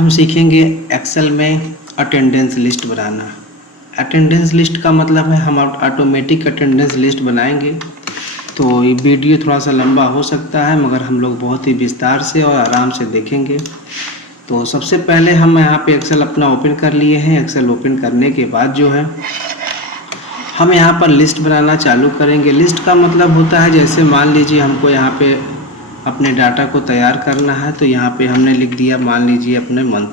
हम सीखेंगे एक्सेल में अटेंडेंस लिस्ट बनाना। अटेंडेंस लिस्ट का मतलब है हम ऑटोमेटिक अटेंडेंस लिस्ट बनाएंगे। तो ये वीडियो थोड़ा सा लंबा हो सकता है, मगर हम लोग बहुत ही विस्तार से और आराम से देखेंगे। तो सबसे पहले हम यहाँ पे एक्सेल अपना ओपन कर लिए हैं। एक्सेल ओपन करने के बाद जो है हम यहाँ पर लिस्ट बनाना चालू करेंगे। लिस्ट का मतलब होता है, जैसे मान लीजिए हमको यहाँ पे अपने डाटा को तैयार करना है, तो यहाँ पे हमने लिख दिया मान लीजिए अपने मंथ।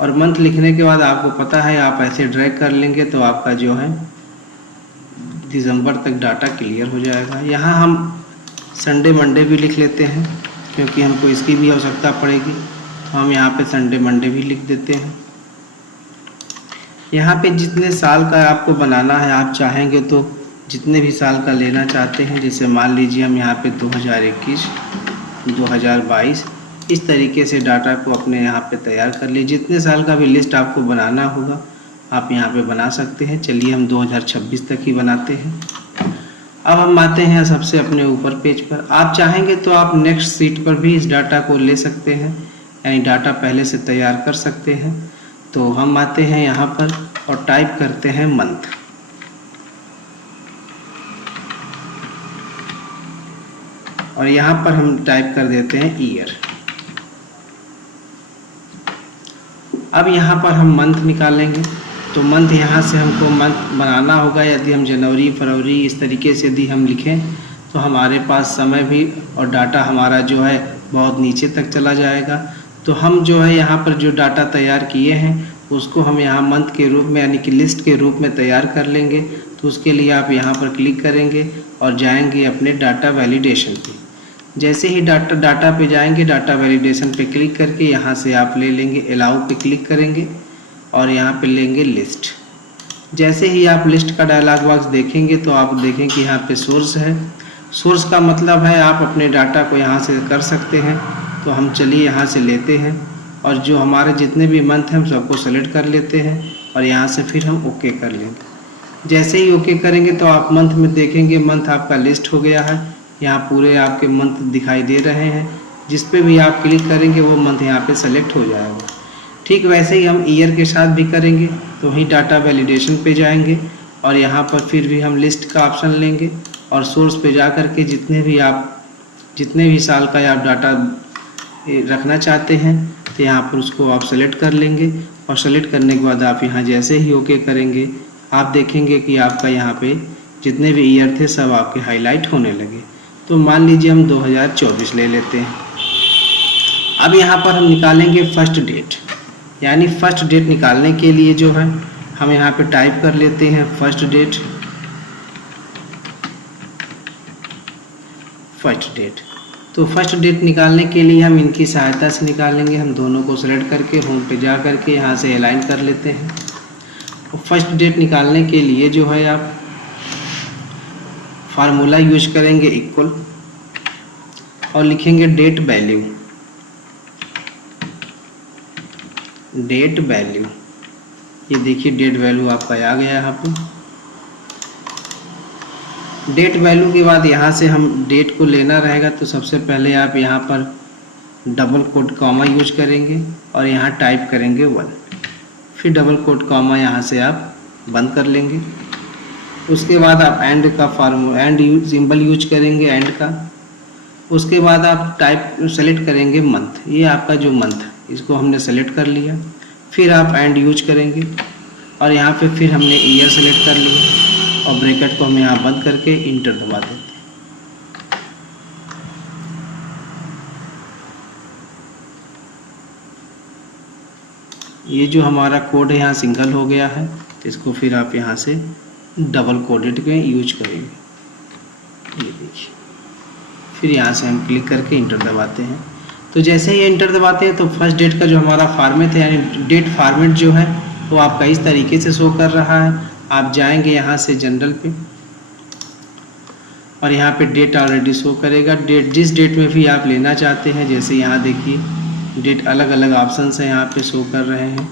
और मंथ लिखने के बाद आपको पता है आप ऐसे ड्रैग कर लेंगे तो आपका जो है दिसंबर तक डाटा क्लियर हो जाएगा। यहाँ हम संडे मंडे भी लिख लेते हैं, क्योंकि हमको इसकी भी आवश्यकता पड़ेगी। तो हम यहाँ पे संडे मंडे भी लिख देते हैं। यहाँ पे जितने साल का आपको बनाना है, आप चाहेंगे तो जितने भी साल का लेना चाहते हैं, जैसे मान लीजिए हम यहाँ पे 2021, 2022 इस तरीके से डाटा को अपने यहाँ पे तैयार कर लीजिए। जितने साल का भी लिस्ट आपको बनाना होगा आप यहाँ पे बना सकते हैं। चलिए हम 2026 तक ही बनाते हैं। अब हम आते हैं सबसे अपने ऊपर पेज पर। आप चाहेंगे तो आप नेक्स्ट शीट पर भी इस डाटा को ले सकते हैं, यानी डाटा पहले से तैयार कर सकते हैं। तो हम आते हैं यहाँ पर और टाइप करते हैं मंथ। और यहाँ पर हम टाइप कर देते हैं ईयर। अब यहाँ पर हम मंथ निकालेंगे। तो मंथ यहाँ से हमको मंथ बनाना होगा। यदि हम जनवरी फरवरी इस तरीके से यदि हम लिखें तो हमारे पास समय भी और डाटा हमारा जो है बहुत नीचे तक चला जाएगा। तो हम जो है यहाँ पर जो डाटा तैयार किए हैं उसको हम यहाँ मंथ के रूप में यानी कि लिस्ट के रूप में तैयार कर लेंगे। तो उसके लिए आप यहाँ पर क्लिक करेंगे और जाएंगे अपने डाटा वैलिडेशन पे। जैसे ही डाटा पे जाएंगे, डाटा वैलिडेशन पे क्लिक करके यहाँ से आप ले लेंगे अलाउ पे क्लिक करेंगे और यहाँ पे लेंगे लिस्ट। जैसे ही आप लिस्ट का डायलॉग बॉक्स देखेंगे तो आप देखें कि यहाँ पे सोर्स है। सोर्स का मतलब है आप अपने डाटा को यहाँ से कर सकते हैं। तो हम चलिए यहाँ से लेते हैं और जो हमारे जितने भी मंथ हैं हम सबको सेलेक्ट कर लेते हैं और यहाँ से फिर हम ओके कर लेंगे। जैसे ही ओके करेंगे तो आप मंथ में देखेंगे मंथ आपका लिस्ट हो गया है। यहाँ पूरे आपके मंथ दिखाई दे रहे हैं। जिस पे भी आप क्लिक करेंगे वो मंथ यहाँ पे सेलेक्ट हो जाएगा। ठीक वैसे ही हम ईयर के साथ भी करेंगे। तो वहीं डाटा वैलिडेशन पे जाएंगे और यहाँ पर फिर भी हम लिस्ट का ऑप्शन लेंगे और सोर्स पे जा कर के जितने भी साल का आप डाटा रखना चाहते हैं तो यहाँ पर उसको आप सेलेक्ट कर लेंगे। और सेलेक्ट करने के बाद आप यहाँ जैसे ही ओके करेंगे आप देखेंगे कि आपका यहाँ पे जितने भी ईयर थे सब आपके हाईलाइट होने लगे। तो मान लीजिए हम 2024 ले लेते हैं। अब यहाँ पर हम निकालेंगे फर्स्ट डेट, यानी फर्स्ट डेट निकालने के लिए जो है हम यहाँ पे टाइप कर लेते हैं फर्स्ट डेट। तो फर्स्ट डेट निकालने के लिए हम इनकी सहायता से निकालेंगे। हम दोनों को सेलेक्ट करके होम पे जा करके यहाँ से अलाइन कर लेते हैं। और फर्स्ट डेट निकालने के लिए जो है आप फार्मूला यूज करेंगे इक्वल और लिखेंगे डेट वैल्यू। ये देखिए डेट वैल्यू आपका आ गया यहाँ पे। डेट वैल्यू के बाद यहाँ से हम डेट को लेना रहेगा। तो सबसे पहले आप यहाँ पर डबल कोट कॉमा यूज करेंगे और यहाँ टाइप करेंगे 1, फिर डबल कोट कॉमा यहाँ से आप बंद कर लेंगे। उसके बाद आप एंड सिंबल यूज करेंगे एंड का। उसके बाद आप सेलेक्ट करेंगे मंथ। ये आपका जो मंथ है इसको हमने सेलेक्ट कर लिया। फिर आप एंड यूज करेंगे और यहाँ पे फिर हमने ईयर सेलेक्ट कर लिया और ब्रैकेट को हम यहाँ बंद करके इंटर दबा देते हैं। ये जो हमारा कोड है यहाँ सिंगल हो गया है। इसको फिर आप यहाँ से डबल कोडेड के यूज करेंगे। ये देखिए, फिर यहाँ से हम क्लिक करके इंटर दबाते हैं। तो जैसे ही इंटर दबाते हैं तो फर्स्ट डेट का जो हमारा फॉर्मेट है यानी डेट फॉर्मेट जो है वो आपका इस तरीके से शो कर रहा है। आप जाएंगे यहाँ से जनरल पे और यहाँ पे डेट ऑलरेडी शो करेगा। डेट जिस डेट में भी आप लेना चाहते हैं, जैसे यहाँ देखिए डेट अलग अलग ऑप्शन है यहाँ पे शो कर रहे हैं।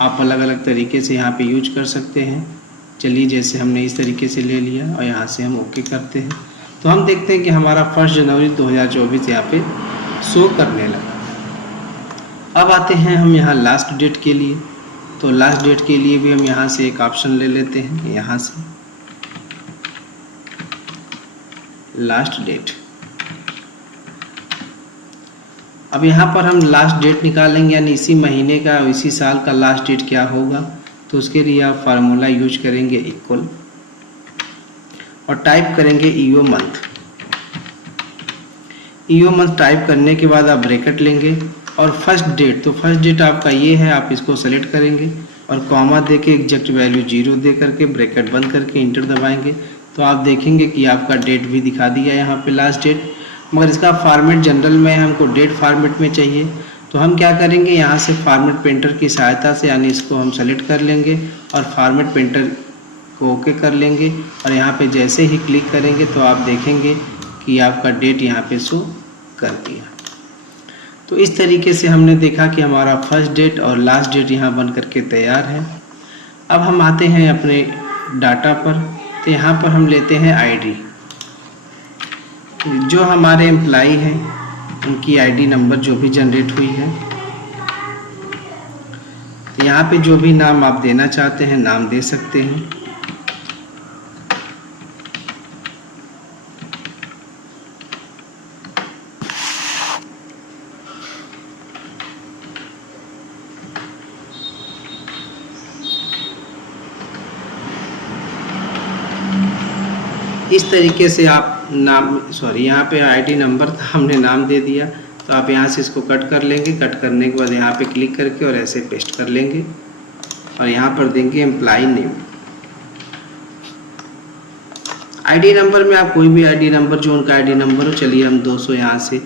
आप अलग अलग तरीके से यहाँ पे यूज कर सकते हैं। चलिए जैसे हमने इस तरीके से ले लिया और यहाँ से हम ओके करते हैं। तो हम देखते हैं कि हमारा 1 जनवरी 2024 यहाँ पे शो करने लगा। अब आते हैं हम यहाँ लास्ट डेट के लिए। तो लास्ट डेट के लिए भी हम यहाँ से एक ऑप्शन ले लेते हैं, यहाँ से लास्ट डेट। अब यहाँ पर हम लास्ट डेट निकालेंगे, यानी इसी महीने का इसी साल का लास्ट डेट क्या होगा। तो उसके लिए आप फार्मूला यूज करेंगे इक्वल और टाइप करेंगे E O month. E O month type करने के बाद आप ब्रैकेट लेंगे और फर्स्ट डेट, तो फर्स्ट डेट आपका ये है, आप इसको सेलेक्ट करेंगे और कॉमा दे के एग्जैक्ट वैल्यू 0 दे करके ब्रैकेट बंद करके इंटर दबाएंगे। तो आप देखेंगे कि आपका डेट भी दिखा दिया यहाँ पे लास्ट डेट, मगर इसका फॉर्मेट जनरल में हमको डेट फॉर्मेट में चाहिए। तो हम क्या करेंगे, यहाँ से फॉर्मेट पेंटर की सहायता से, यानी इसको हम सेलेक्ट कर लेंगे और फॉर्मेट पेंटर को ओके कर लेंगे और यहाँ पे जैसे ही क्लिक करेंगे तो आप देखेंगे कि आपका डेट यहाँ पे शो कर दिया। तो इस तरीके से हमने देखा कि हमारा फर्स्ट डेट और लास्ट डेट यहाँ बन करके तैयार है। अब हम आते हैं अपने डाटा पर। तो यहाँ पर हम लेते हैं आईडी, जो हमारे एम्प्लाई हैं उनकी आईडी नंबर जो भी जनरेट हुई है। तो यहाँ पे जो भी नाम आप देना चाहते हैं नाम दे सकते हैं। इस तरीके से आप नाम, सॉरी यहाँ पे आईडी नंबर था, हमने नाम दे दिया। तो आप यहाँ से इसको कट कर लेंगे, कट करने के बाद यहाँ पे क्लिक करके और ऐसे पेस्ट कर लेंगे और यहाँ पर देंगे एम्प्लाई नेम। आईडी नंबर में आप कोई भी आईडी नंबर, जो उनका आईडी नंबर हो, चलिए हम 200 यहाँ से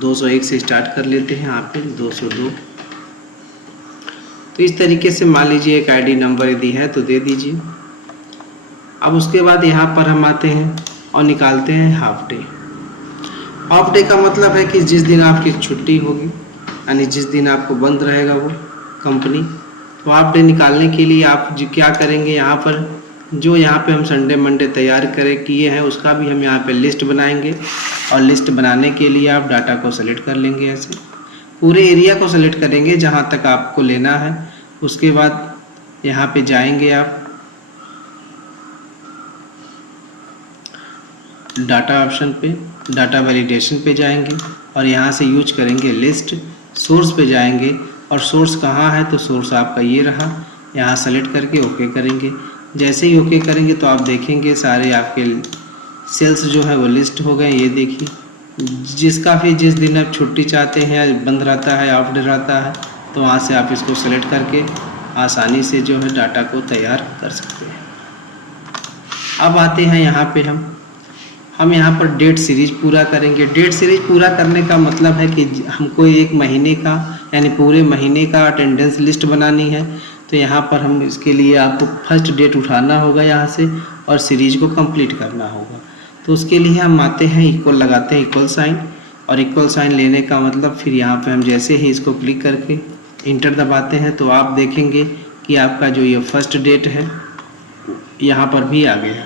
201 से स्टार्ट कर लेते हैं, यहाँ पे 202। तो इस तरीके से मान लीजिए एक आईडी नंबर यदि है तो दे दीजिए। अब उसके बाद यहाँ पर हम आते हैं और निकालते हैं हाफ डे। हाफ डे का मतलब है कि जिस दिन आपकी छुट्टी होगी, यानी जिस दिन आपको बंद रहेगा वो कंपनी। तो हाफ डे निकालने के लिए आप जो क्या करेंगे, यहाँ पर जो यहाँ पे हम संडे मंडे तैयार किए हैं उसका भी हम यहाँ पे लिस्ट बनाएंगे। और लिस्ट बनाने के लिए आप डाटा को सेलेक्ट कर लेंगे, ऐसे पूरे एरिया को सेलेक्ट करेंगे जहाँ तक आपको लेना है। उसके बाद यहाँ पे जाएंगे, आप डाटा ऑप्शन पे, डाटा वैलिडेशन पे जाएंगे और यहाँ से यूज करेंगे लिस्ट। सोर्स पे जाएंगे और सोर्स कहाँ है, तो सोर्स आपका ये रहा, यहाँ सेलेक्ट करके ओके करेंगे। जैसे ही ओके करेंगे तो आप देखेंगे सारे आपके सेल्स जो है वो लिस्ट हो गए। ये देखिए, जिसका भी जिस दिन आप छुट्टी चाहते हैं, बंद रहता है, ऑफ डे रहता है, तो वहाँ से आप इसको सेलेक्ट करके आसानी से जो है डाटा को तैयार कर सकते हैं। अब आते हैं यहाँ पे हम यहाँ पर डेट सीरीज पूरा करेंगे। डेट सीरीज पूरा करने का मतलब है कि हमको एक महीने का, यानी पूरे महीने का अटेंडेंस लिस्ट बनानी है। तो यहाँ पर हम इसके लिए आपको फर्स्ट डेट उठाना होगा यहाँ से और सीरीज को कंप्लीट करना होगा। तो उसके लिए हम आते हैं, इक्वल लगाते हैं, इक्वल साइन। और इक्वल साइन लेने का मतलब फिर यहाँ पे हम जैसे ही इसको क्लिक करके इंटर दबाते हैं तो आप देखेंगे कि आपका जो ये फर्स्ट डेट है यहाँ पर भी आ गया।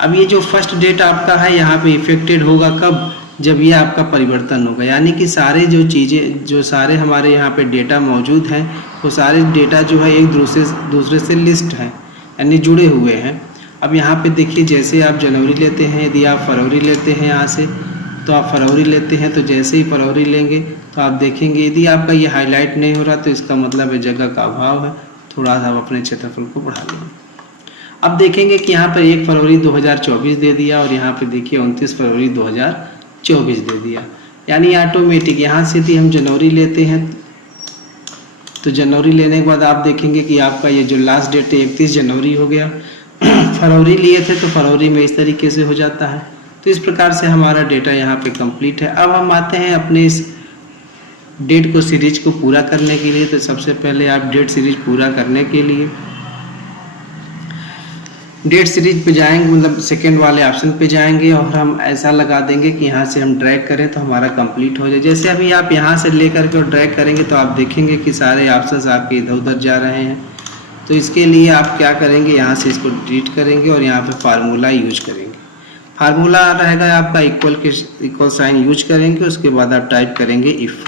अब ये जो फर्स्ट डेट आपका है यहाँ पे इफेक्टेड होगा कब, जब ये आपका परिवर्तन होगा, यानी कि सारे जो चीज़ें, जो सारे हमारे यहाँ पे डेटा मौजूद हैं वो सारे डेटा जो है एक दूसरे से लिस्ट है, यानी जुड़े हुए हैं। अब यहाँ पे देखिए, जैसे आप जनवरी लेते हैं, यदि आप फरवरी लेते हैं यहाँ से, तो आप फरवरी लेते हैं, तो जैसे ही फरवरी लेंगे तो आप देखेंगे यदि आपका ये हाईलाइट नहीं हो रहा तो इसका मतलब है जगह का अभाव है, थोड़ा सा आप अपने क्षेत्रफल को बढ़ा लेंगे। अब देखेंगे कि यहाँ पर 1 फरवरी 2024 दे दिया और यहाँ पे देखिए 29 फरवरी 2024 दे दिया, यानी ऑटोमेटिक। यहाँ से यदि हम जनवरी लेते हैं तो जनवरी लेने के बाद आप देखेंगे कि आपका ये जो लास्ट डेट है 31 जनवरी हो गया। फरवरी लिए थे तो फरवरी में इस तरीके से हो जाता है। तो इस प्रकार से हमारा डेटा यहाँ पे कंप्लीट है। अब हम आते हैं अपने इस डेट को सीरीज को पूरा करने के लिए। तो सबसे पहले आप डेट सीरीज पूरा करने के लिए डेट सीरीज पे जाएंगे, मतलब सेकेंड वाले ऑप्शन पे जाएंगे और हम ऐसा लगा देंगे कि यहाँ से हम ड्रैग करें तो हमारा कंप्लीट हो जाए। जैसे अभी आप यहाँ से लेकर के और ड्रैग करेंगे तो आप देखेंगे कि सारे ऑप्शंस आपके इधर उधर जा रहे हैं। तो इसके लिए आप क्या करेंगे, यहाँ से इसको डिलीट करेंगे और यहाँ पे फार्मूला यूज करेंगे। फार्मूला रहेगा आपका इक्वल साइन यूज करेंगे, उसके बाद आप टाइप करेंगे इफ़।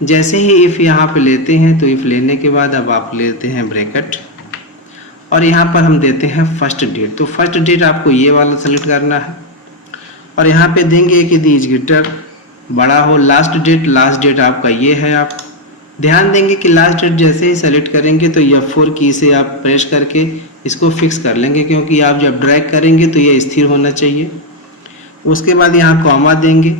जैसे ही इफ़ यहाँ पे लेते हैं तो इफ़ लेने के बाद अब आप लेते हैं ब्रैकेट और यहाँ पर हम देते हैं फर्स्ट डेट। तो फर्स्ट डेट आपको ये वाला सेलेक्ट करना है और यहाँ पे देंगे कि दीज ग्रेटर बड़ा हो। लास्ट डेट आपका ये है। आप ध्यान देंगे कि लास्ट डेट जैसे ही सेलेक्ट करेंगे तो F4 की से आप प्रेस करके इसको फिक्स कर लेंगे, क्योंकि आप जब ड्रैग करेंगे तो ये स्थिर होना चाहिए। उसके बाद यहाँ कॉमा देंगे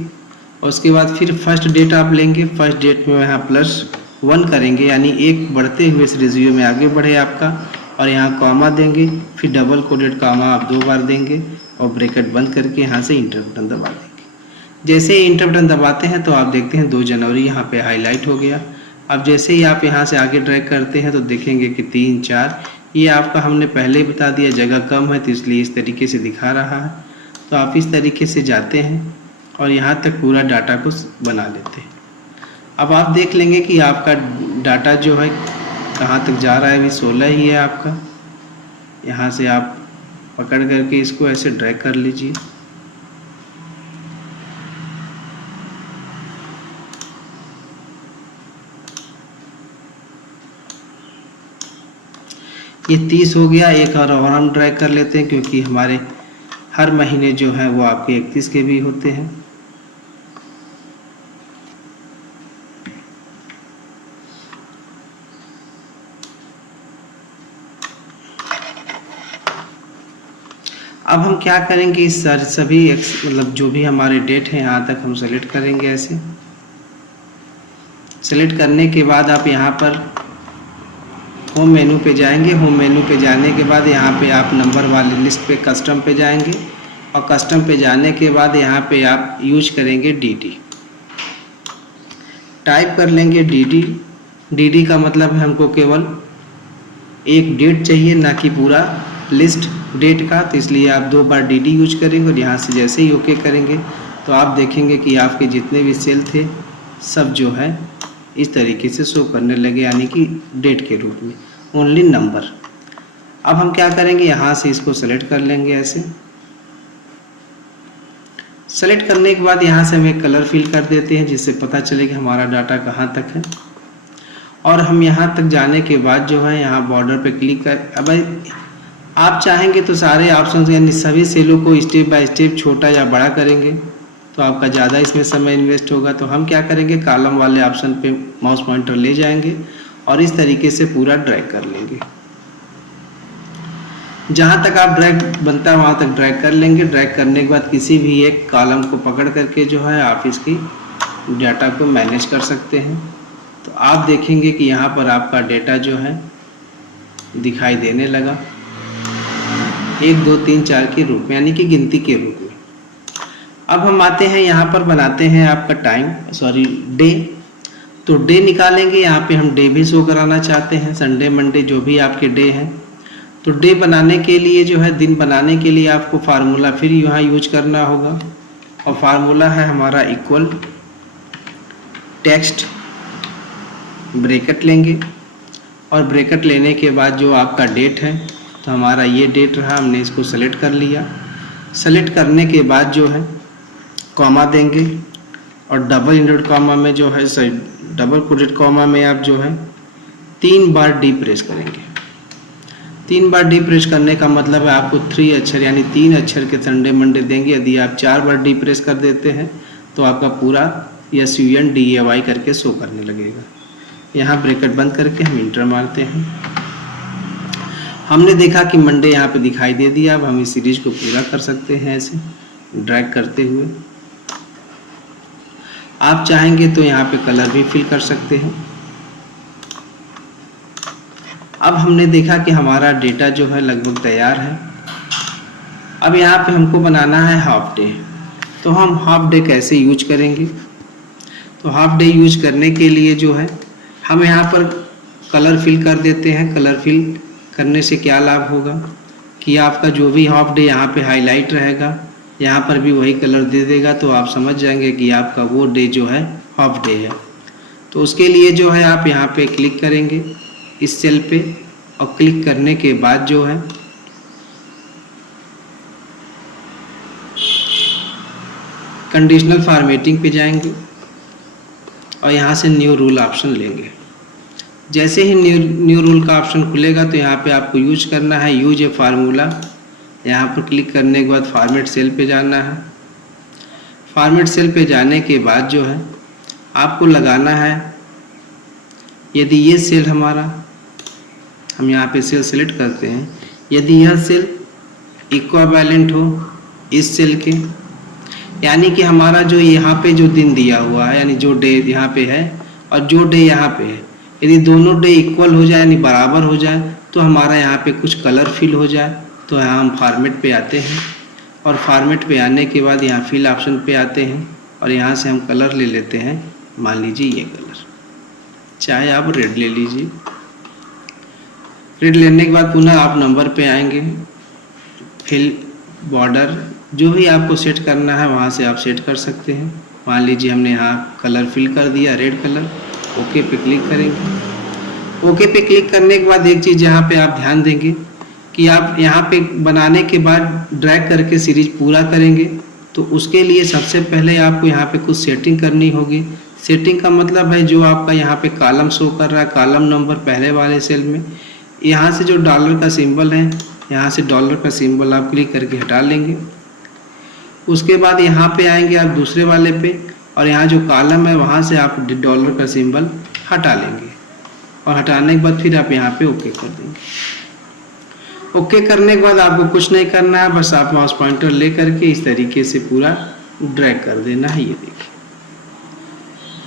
और उसके बाद फिर फर्स्ट डेट आप लेंगे। फर्स्ट डेट में यहाँ +1 करेंगे, यानी एक बढ़ते हुए इस रेशियो में आगे बढ़े आपका, और यहाँ कॉमा देंगे, फिर डबल कोटेड कॉमा आप 2 बार देंगे और ब्रैकेट बंद करके यहाँ से इंटर बटन दबा देंगे। जैसे ही इंटर बटन दबाते हैं तो आप देखते हैं 2 जनवरी यहाँ पे हाईलाइट हो गया। अब जैसे ही आप यहाँ से आगे ड्रैग करते हैं तो देखेंगे कि 3, 4 ये आपका हमने पहले ही बता दिया जगह कम है तो इसलिए इस तरीके से दिखा रहा है। तो आप इस तरीके से जाते हैं और यहाँ तक पूरा डाटा को बना लेते हैं। अब आप देख लेंगे कि आपका डाटा जो है कहाँ तक जा रहा है। अभी 16 ही है आपका। यहाँ से आप पकड़ करके इसको ऐसे ड्रैग कर लीजिए। ये 30 हो गया। एक और हम ड्रैग कर लेते हैं, क्योंकि हमारे हर महीने जो है वो आपके 31 के भी होते हैं। अब हम क्या करेंगे, इस सभी मतलब जो भी हमारे डेट हैं यहाँ तक हम सेलेक्ट करेंगे। ऐसे सेलेक्ट करने के बाद आप यहाँ पर होम मेनू पे जाएंगे। होम मेनू पे जाने के बाद यहाँ पे आप नंबर वाले लिस्ट पे कस्टम पे जाएंगे और कस्टम पे जाने के बाद यहाँ पे आप यूज करेंगे DD। टाइप कर लेंगे DD का मतलब है हमको केवल एक डेट चाहिए, ना कि पूरा लिस्ट डेट का। तो इसलिए आप 2 बार DD यूज करेंगे और यहाँ से जैसे ही ओके करेंगे तो आप देखेंगे कि आपके जितने भी सेल थे सब जो है इस तरीके से शो करने लगे, यानी कि डेट के रूप में, ओनली नंबर। अब हम क्या करेंगे, यहाँ से इसको सेलेक्ट कर लेंगे। ऐसे सेलेक्ट करने के बाद यहाँ से हम एक कलर फिल कर देते हैं, जिससे पता चले कि हमारा डाटा कहाँ तक है। और हम यहाँ तक जाने के बाद जो है यहाँ बॉर्डर पे क्लिक कर, अब आप चाहेंगे तो सारे ऑप्शन यानी सभी सेलों को स्टेप बाय स्टेप छोटा या बड़ा करेंगे तो आपका ज़्यादा इसमें समय इन्वेस्ट होगा। तो हम क्या करेंगे, कॉलम वाले ऑप्शन पे माउस पॉइंटर ले जाएंगे और इस तरीके से पूरा ड्रैग कर लेंगे। जहाँ तक आप ड्रैग बनता है वहाँ तक ड्रैग कर लेंगे। ड्रैग करने के बाद किसी भी एक कॉलम को पकड़ करके जो है आप इसकी डाटा को मैनेज कर सकते हैं। तो आप देखेंगे कि यहाँ पर आपका डेटा जो है दिखाई देने लगा 1, 2, 3, 4 के रूप में, यानी कि गिनती के रूप में। अब हम आते हैं यहाँ पर बनाते हैं आपका डे। तो डे निकालेंगे। यहाँ पे हम डे भी शो कराना चाहते हैं, संडे मंडे जो भी आपके डे हैं। तो डे बनाने के लिए जो है, दिन बनाने के लिए आपको फार्मूला फिर यहाँ यूज करना होगा और फार्मूला है हमारा इक्वल टेक्स्ट ब्रैकेट लेंगे और ब्रैकेट लेने के बाद जो आपका डेट है, तो हमारा ये डेट रहा, हमने इसको सेलेक्ट कर लिया। सेलेक्ट करने के बाद जो है कॉमा देंगे और डबल इंवर्टेड कॉमा में जो है डबल कोटेड कॉमा में आप जो है 3 बार डी प्रेस करेंगे। 3 बार डी प्रेस करने का मतलब है आपको 3 अक्षर यानी 3 अक्षर के संडे मंडे देंगे। यदि आप 4 बार डी प्रेस कर देते हैं तो आपका पूरा SUNDAY करके शो करने लगेगा। यहाँ ब्रैकेट बंद करके हम इंटर मारते हैं। हमने देखा कि मंडे यहाँ पे दिखाई दे दिया। अब हम इस सीरीज को पूरा कर सकते हैं ऐसे ड्रैग करते हुए। आप चाहेंगे तो यहाँ पे कलर भी फिल कर सकते हैं। अब हमने देखा कि हमारा डेटा जो है लगभग तैयार है। अब यहाँ पे हमको बनाना है हाफ डे। तो हम हाफ डे कैसे यूज करेंगे, तो हाफ डे यूज करने के लिए जो है हम यहाँ पर कलर फिल कर देते हैं। कलर फिल करने से क्या लाभ होगा कि आपका जो भी हाफ डे यहाँ पे हाईलाइट रहेगा, यहाँ पर भी वही कलर दे देगा, तो आप समझ जाएंगे कि आपका वो डे जो है हाफ डे है। तो उसके लिए जो है आप यहाँ पे क्लिक करेंगे इस सेल पे और क्लिक करने के बाद जो है कंडीशनल फॉर्मेटिंग पे जाएंगे। और यहाँ से न्यू रूल ऑप्शन लेंगे। जैसे ही न्यू रूल का ऑप्शन खुलेगा तो यहाँ पे आपको यूज करना है यूज ए फार्मूला। यहाँ पर क्लिक करने के बाद फॉर्मेट सेल पे जाना है। फॉर्मेट सेल पे जाने के बाद जो है आपको लगाना है, यदि ये सेल हमारा, हम यहाँ पे सेल सेलेक्ट करते हैं, यदि यह सेल इक्विवेलेंट हो इस सेल के, यानी कि हमारा जो यहाँ पे जो दिन दिया हुआ है, यानी जो डे यहाँ पे है और जो डे यहाँ पे है, यदि दोनों डे इक्वल हो जाए यानी बराबर हो जाए तो हमारा यहाँ पे कुछ कलर फिल हो जाए, तो यहाँ हम फॉर्मेट पे आते हैं और फॉर्मेट पे आने के बाद यहाँ फिल ऑप्शन पे आते हैं और यहाँ से हम कलर ले लेते हैं। मान लीजिए ये कलर, चाहे आप रेड ले लीजिए। रेड लेने के बाद पुनः आप नंबर पे आएंगे, फिल बॉर्डर जो भी आपको सेट करना है वहाँ से आप सेट कर सकते हैं। मान लीजिए हमने यहाँ कलर फिल कर दिया रेड कलर, ओके पे क्लिक करेंगे। ओके पे क्लिक करने के बाद एक चीज़ यहाँ पे आप ध्यान देंगे कि आप यहाँ पे बनाने के बाद ड्रैग करके सीरीज पूरा करेंगे तो उसके लिए सबसे पहले आपको यहाँ पे कुछ सेटिंग करनी होगी। सेटिंग का मतलब है जो आपका यहाँ पे कॉलम शो कर रहा है, कॉलम नंबर पहले वाले सेल में, यहाँ से जो डॉलर का सिंबल है, यहाँ से डॉलर का सिंबल आप क्लिक करके हटा लेंगे। उसके बाद यहाँ पे आएंगे आप दूसरे वाले पे और यहाँ जो कॉलम है वहाँ से आप डॉलर का सिंबल हटा लेंगे और हटाने के बाद फिर आप यहाँ पे ओके कर देंगे। ओके करने के बाद आपको कुछ नहीं करना है, बस आप माउस पॉइंटर ले करके इस तरीके से पूरा ड्रैग कर देना है। ये देखिए,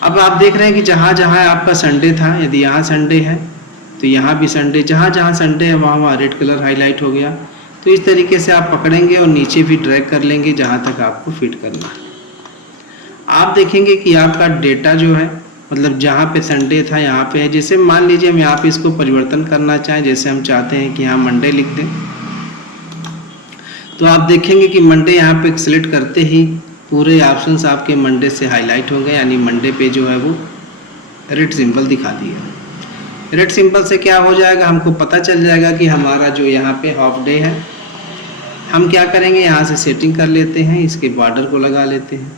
अब आप देख रहे हैं कि जहाँ जहाँ आपका संडे था, यदि यहाँ संडे है तो यहाँ भी संडे, जहाँ जहाँ संडे है वहाँ वहाँ रेड कलर हाईलाइट हो गया। तो इस तरीके से आप पकड़ेंगे और नीचे भी ड्रैग कर लेंगे जहाँ तक आपको फिट करना है। आप देखेंगे कि आपका डेटा जो है, मतलब जहाँ पे संडे था यहाँ पे है। जैसे मान लीजिए हम यहाँ पे इसको परिवर्तन करना चाहें, जैसे हम चाहते हैं कि यहाँ मंडे लिख दें, तो आप देखेंगे कि मंडे यहाँ पे सिलेक्ट करते ही पूरे ऑप्शंस आपके मंडे से हाईलाइट हो गए, यानी मंडे पे जो है वो रेड सिंबल दिखा दिया। रेड सिंबल से क्या हो जाएगा, हमको पता चल जाएगा कि हमारा जो यहाँ पे हाफ डे है। हम क्या करेंगे, यहाँ से सेटिंग कर लेते हैं, इसके बॉर्डर को लगा लेते हैं।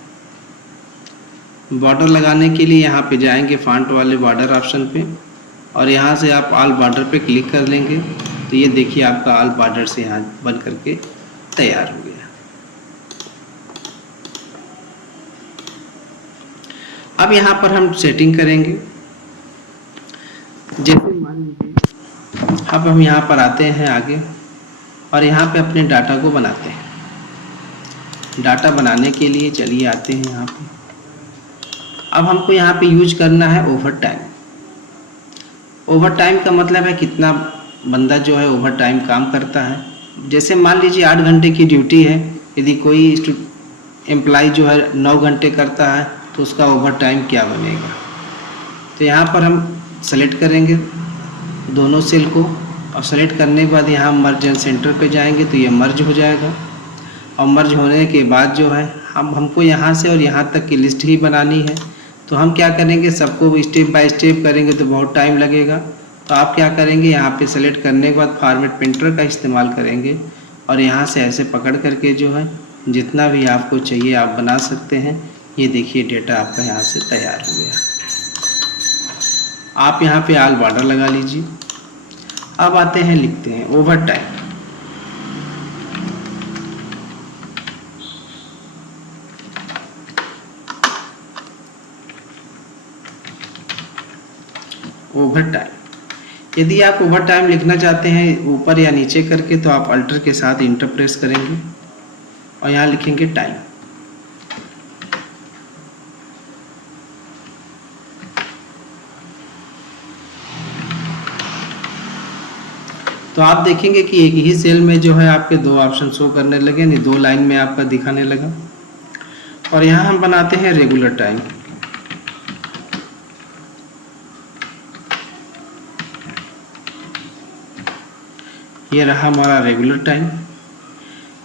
बॉर्डर लगाने के लिए यहाँ पे जाएंगे फॉन्ट वाले बॉर्डर ऑप्शन पे और यहाँ से आप ऑल बॉर्डर पे क्लिक कर लेंगे तो ये देखिए आपका ऑल बॉर्डर से यहाँ बन करके तैयार हो गया। अब यहाँ पर हम सेटिंग करेंगे। जैसे मान लीजिए अब हम यहाँ पर आते हैं आगे और यहाँ पे अपने डाटा को बनाते हैं। डाटा बनाने के लिए चलिए आते हैं यहाँ पे। अब हमको यहाँ पे यूज करना है ओवर टाइम। ओवर टाइम का मतलब है कितना बंदा जो है ओवर टाइम काम करता है। जैसे मान लीजिए 8 घंटे की ड्यूटी है, यदि कोई एम्प्लॉय जो है 9 घंटे करता है तो उसका ओवर टाइम क्या बनेगा। तो यहाँ पर हम सेलेक्ट करेंगे दोनों सेल को और सेलेक्ट करने के बाद यहाँ मर्ज एंड सेंटर पे जाएंगे तो ये मर्ज हो जाएगा। और मर्ज होने के बाद जो है हमको यहाँ से और यहाँ तक की लिस्ट ही बनानी है। तो हम क्या करेंगे, सबको स्टेप बाय स्टेप करेंगे तो बहुत टाइम लगेगा। तो आप क्या करेंगे, यहाँ पे सेलेक्ट करने के बाद फॉर्मेट प्रिंटर का इस्तेमाल करेंगे और यहाँ से ऐसे पकड़ करके जो है जितना भी आपको चाहिए आप बना सकते हैं। ये देखिए डेटा आपका यहाँ से तैयार हो गया। आप यहाँ पे ऑल बॉर्डर लगा लीजिए। अब आते हैं, लिखते हैं ओवर टाइम। ओवर टाइम, यदि आप ओवर टाइम लिखना चाहते हैं ऊपर या नीचे करके तो आप अल्टर के साथ इंटर प्रेस करेंगे और यहाँ लिखेंगे टाइम। तो आप देखेंगे कि एक ही सेल में जो है आपके 2 ऑप्शन शो करने लगे, नहीं 2 लाइन में आपका दिखाने लगा। और यहाँ हम बनाते हैं रेगुलर टाइम। ये रहा हमारा रेगुलर टाइम।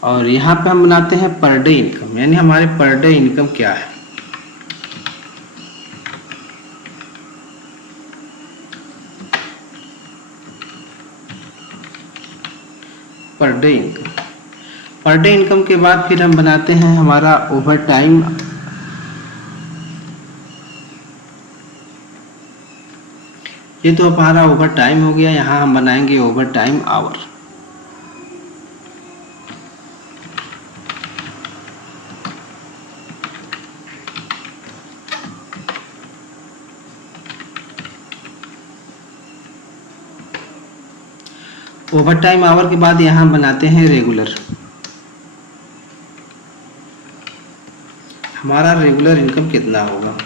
और यहाँ पे हम बनाते हैं पर डे इनकम, यानी हमारे पर डे इनकम क्या है। Per day income. Per day income के बाद फिर हम बनाते हैं हमारा ओवर टाइम। ये तो हमारा ओवर टाइम हो गया। यहाँ हम बनाएंगे over time hour. Over time hour के बाद यहाँ हम बनाते हैं रेगुलर। हमारा रेगुलर इनकम कितना होगा?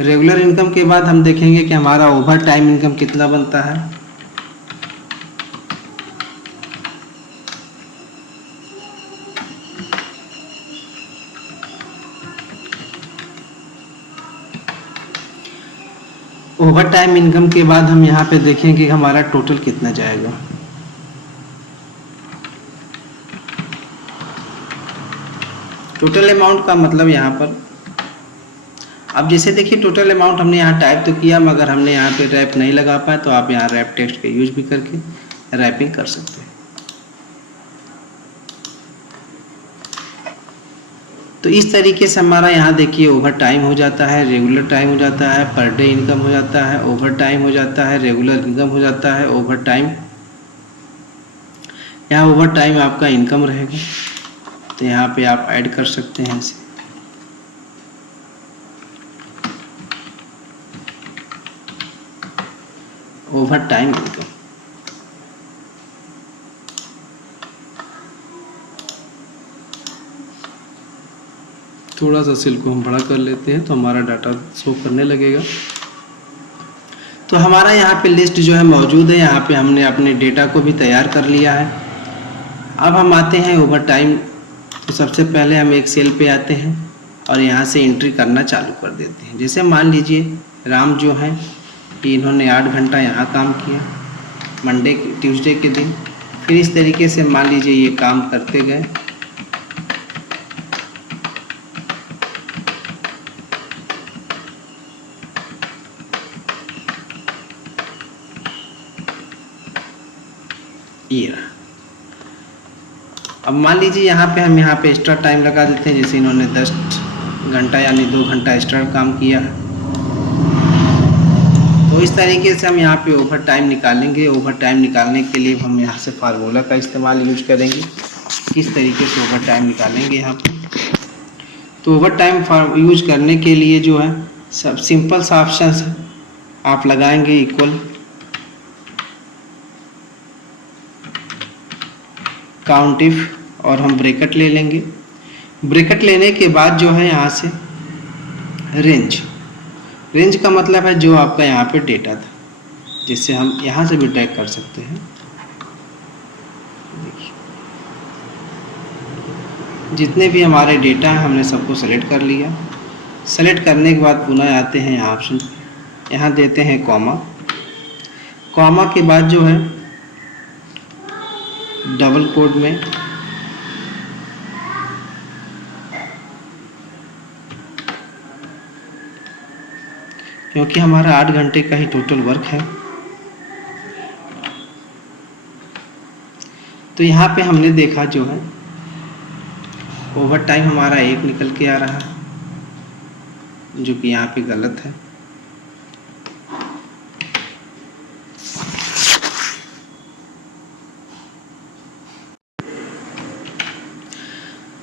रेगुलर इनकम के बाद हम देखेंगे कि हमारा ओवर टाइम इनकम कितना बनता है। ओवर टाइम इनकम के बाद हम यहाँ पे देखेंगे कि हमारा टोटल कितना जाएगा। टोटल अमाउंट का मतलब यहाँ पर अब जैसे देखिए टोटल अमाउंट हमने यहाँ टाइप तो किया, मगर हमने यहाँ पे रैप नहीं लगा पाए, तो आप यहाँ रैप टेक्स्ट का यूज भी करके रैपिंग कर सकते हैं। तो इस तरीके से हमारा यहाँ देखिए ओवर टाइम हो जाता है, रेगुलर टाइम हो जाता है, पर डे इनकम हो जाता है, ओवर टाइम हो जाता है, रेगुलर इनकम हो जाता है, ओवर टाइम। यहाँ ओवर टाइम आपका इनकम रहेगा, तो यहाँ पे आप ऐड कर सकते हैं इसे। Over time income. थोड़ा सा सेल को हम बड़ा कर लेते हैं तो हमारा डाटा शो करने लगेगा। तो हमारा यहाँ पे लिस्ट जो है मौजूद है। यहाँ पे हमने अपने डेटा को भी तैयार कर लिया है। अब हम आते हैं ओवर टाइम। तो सबसे पहले हम एक सेल पे आते हैं और यहाँ से एंट्री करना चालू कर देते हैं। जैसे मान लीजिए राम जो है कि इन्होंने 8 घंटा यहाँ काम किया मंडे ट्यूसडे के दिन। फिर इस तरीके से मान लीजिए ये काम करते गए। ये रहा। अब मान लीजिए यहाँ पे हम यहाँ पे एक्स्ट्रा टाइम लगा देते हैं। जैसे इन्होंने 10 घंटा यानी 2 घंटा एक्स्ट्रा काम किया है, तो इस तरीके से हम यहाँ पे ओवर टाइम निकालेंगे। ओवर टाइम निकालने के लिए हम यहाँ से फार्मूला का इस्तेमाल यूज करेंगे। किस तरीके से ओवर टाइम निकालेंगे यहाँ पे? तो ओवर टाइम यूज करने के लिए जो है सब सिंपल सा ऑप्शन आप लगाएंगे इक्वल काउंट इफ और हम ब्रैकेट ले लेंगे। ब्रैकेट लेने के बाद जो है यहाँ से रेंज का मतलब है जो आपका यहाँ पे डेटा था, जिससे हम यहाँ से भी ट्रैक कर सकते हैं। देखिए जितने भी हमारे डेटा हैं हमने सबको सेलेक्ट कर लिया। सेलेक्ट करने के बाद पुनः आते हैं यहाँ ऑप्शन, यहाँ देते हैं कॉमा के बाद जो है डबल कोड में क्योंकि हमारा 8 घंटे का ही टोटल वर्क है, तो यहाँ पे हमने देखा जो है ओवर टाइम हमारा 1 निकल के आ रहा है, जो कि यहाँ पे गलत है।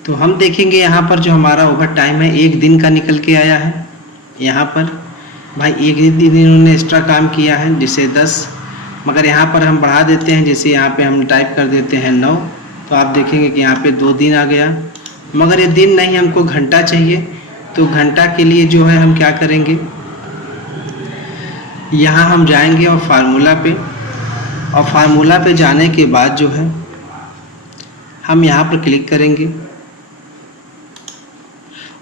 तो हम देखेंगे यहाँ पर जो हमारा ओवर टाइम है 1 दिन का निकल के आया है। यहाँ पर भाई 1 दिन इन्होंने एक्स्ट्रा काम किया है, जिसे 10, मगर यहाँ पर हम बढ़ा देते हैं। जैसे यहाँ पे हम टाइप कर देते हैं 9, तो आप देखेंगे कि यहाँ पे 2 दिन आ गया। मगर ये दिन नहीं, हमको घंटा चाहिए। तो घंटा के लिए जो है हम क्या करेंगे, यहाँ हम जाएंगे और फार्मूला पे जाने के बाद जो है हम यहाँ पर क्लिक करेंगे।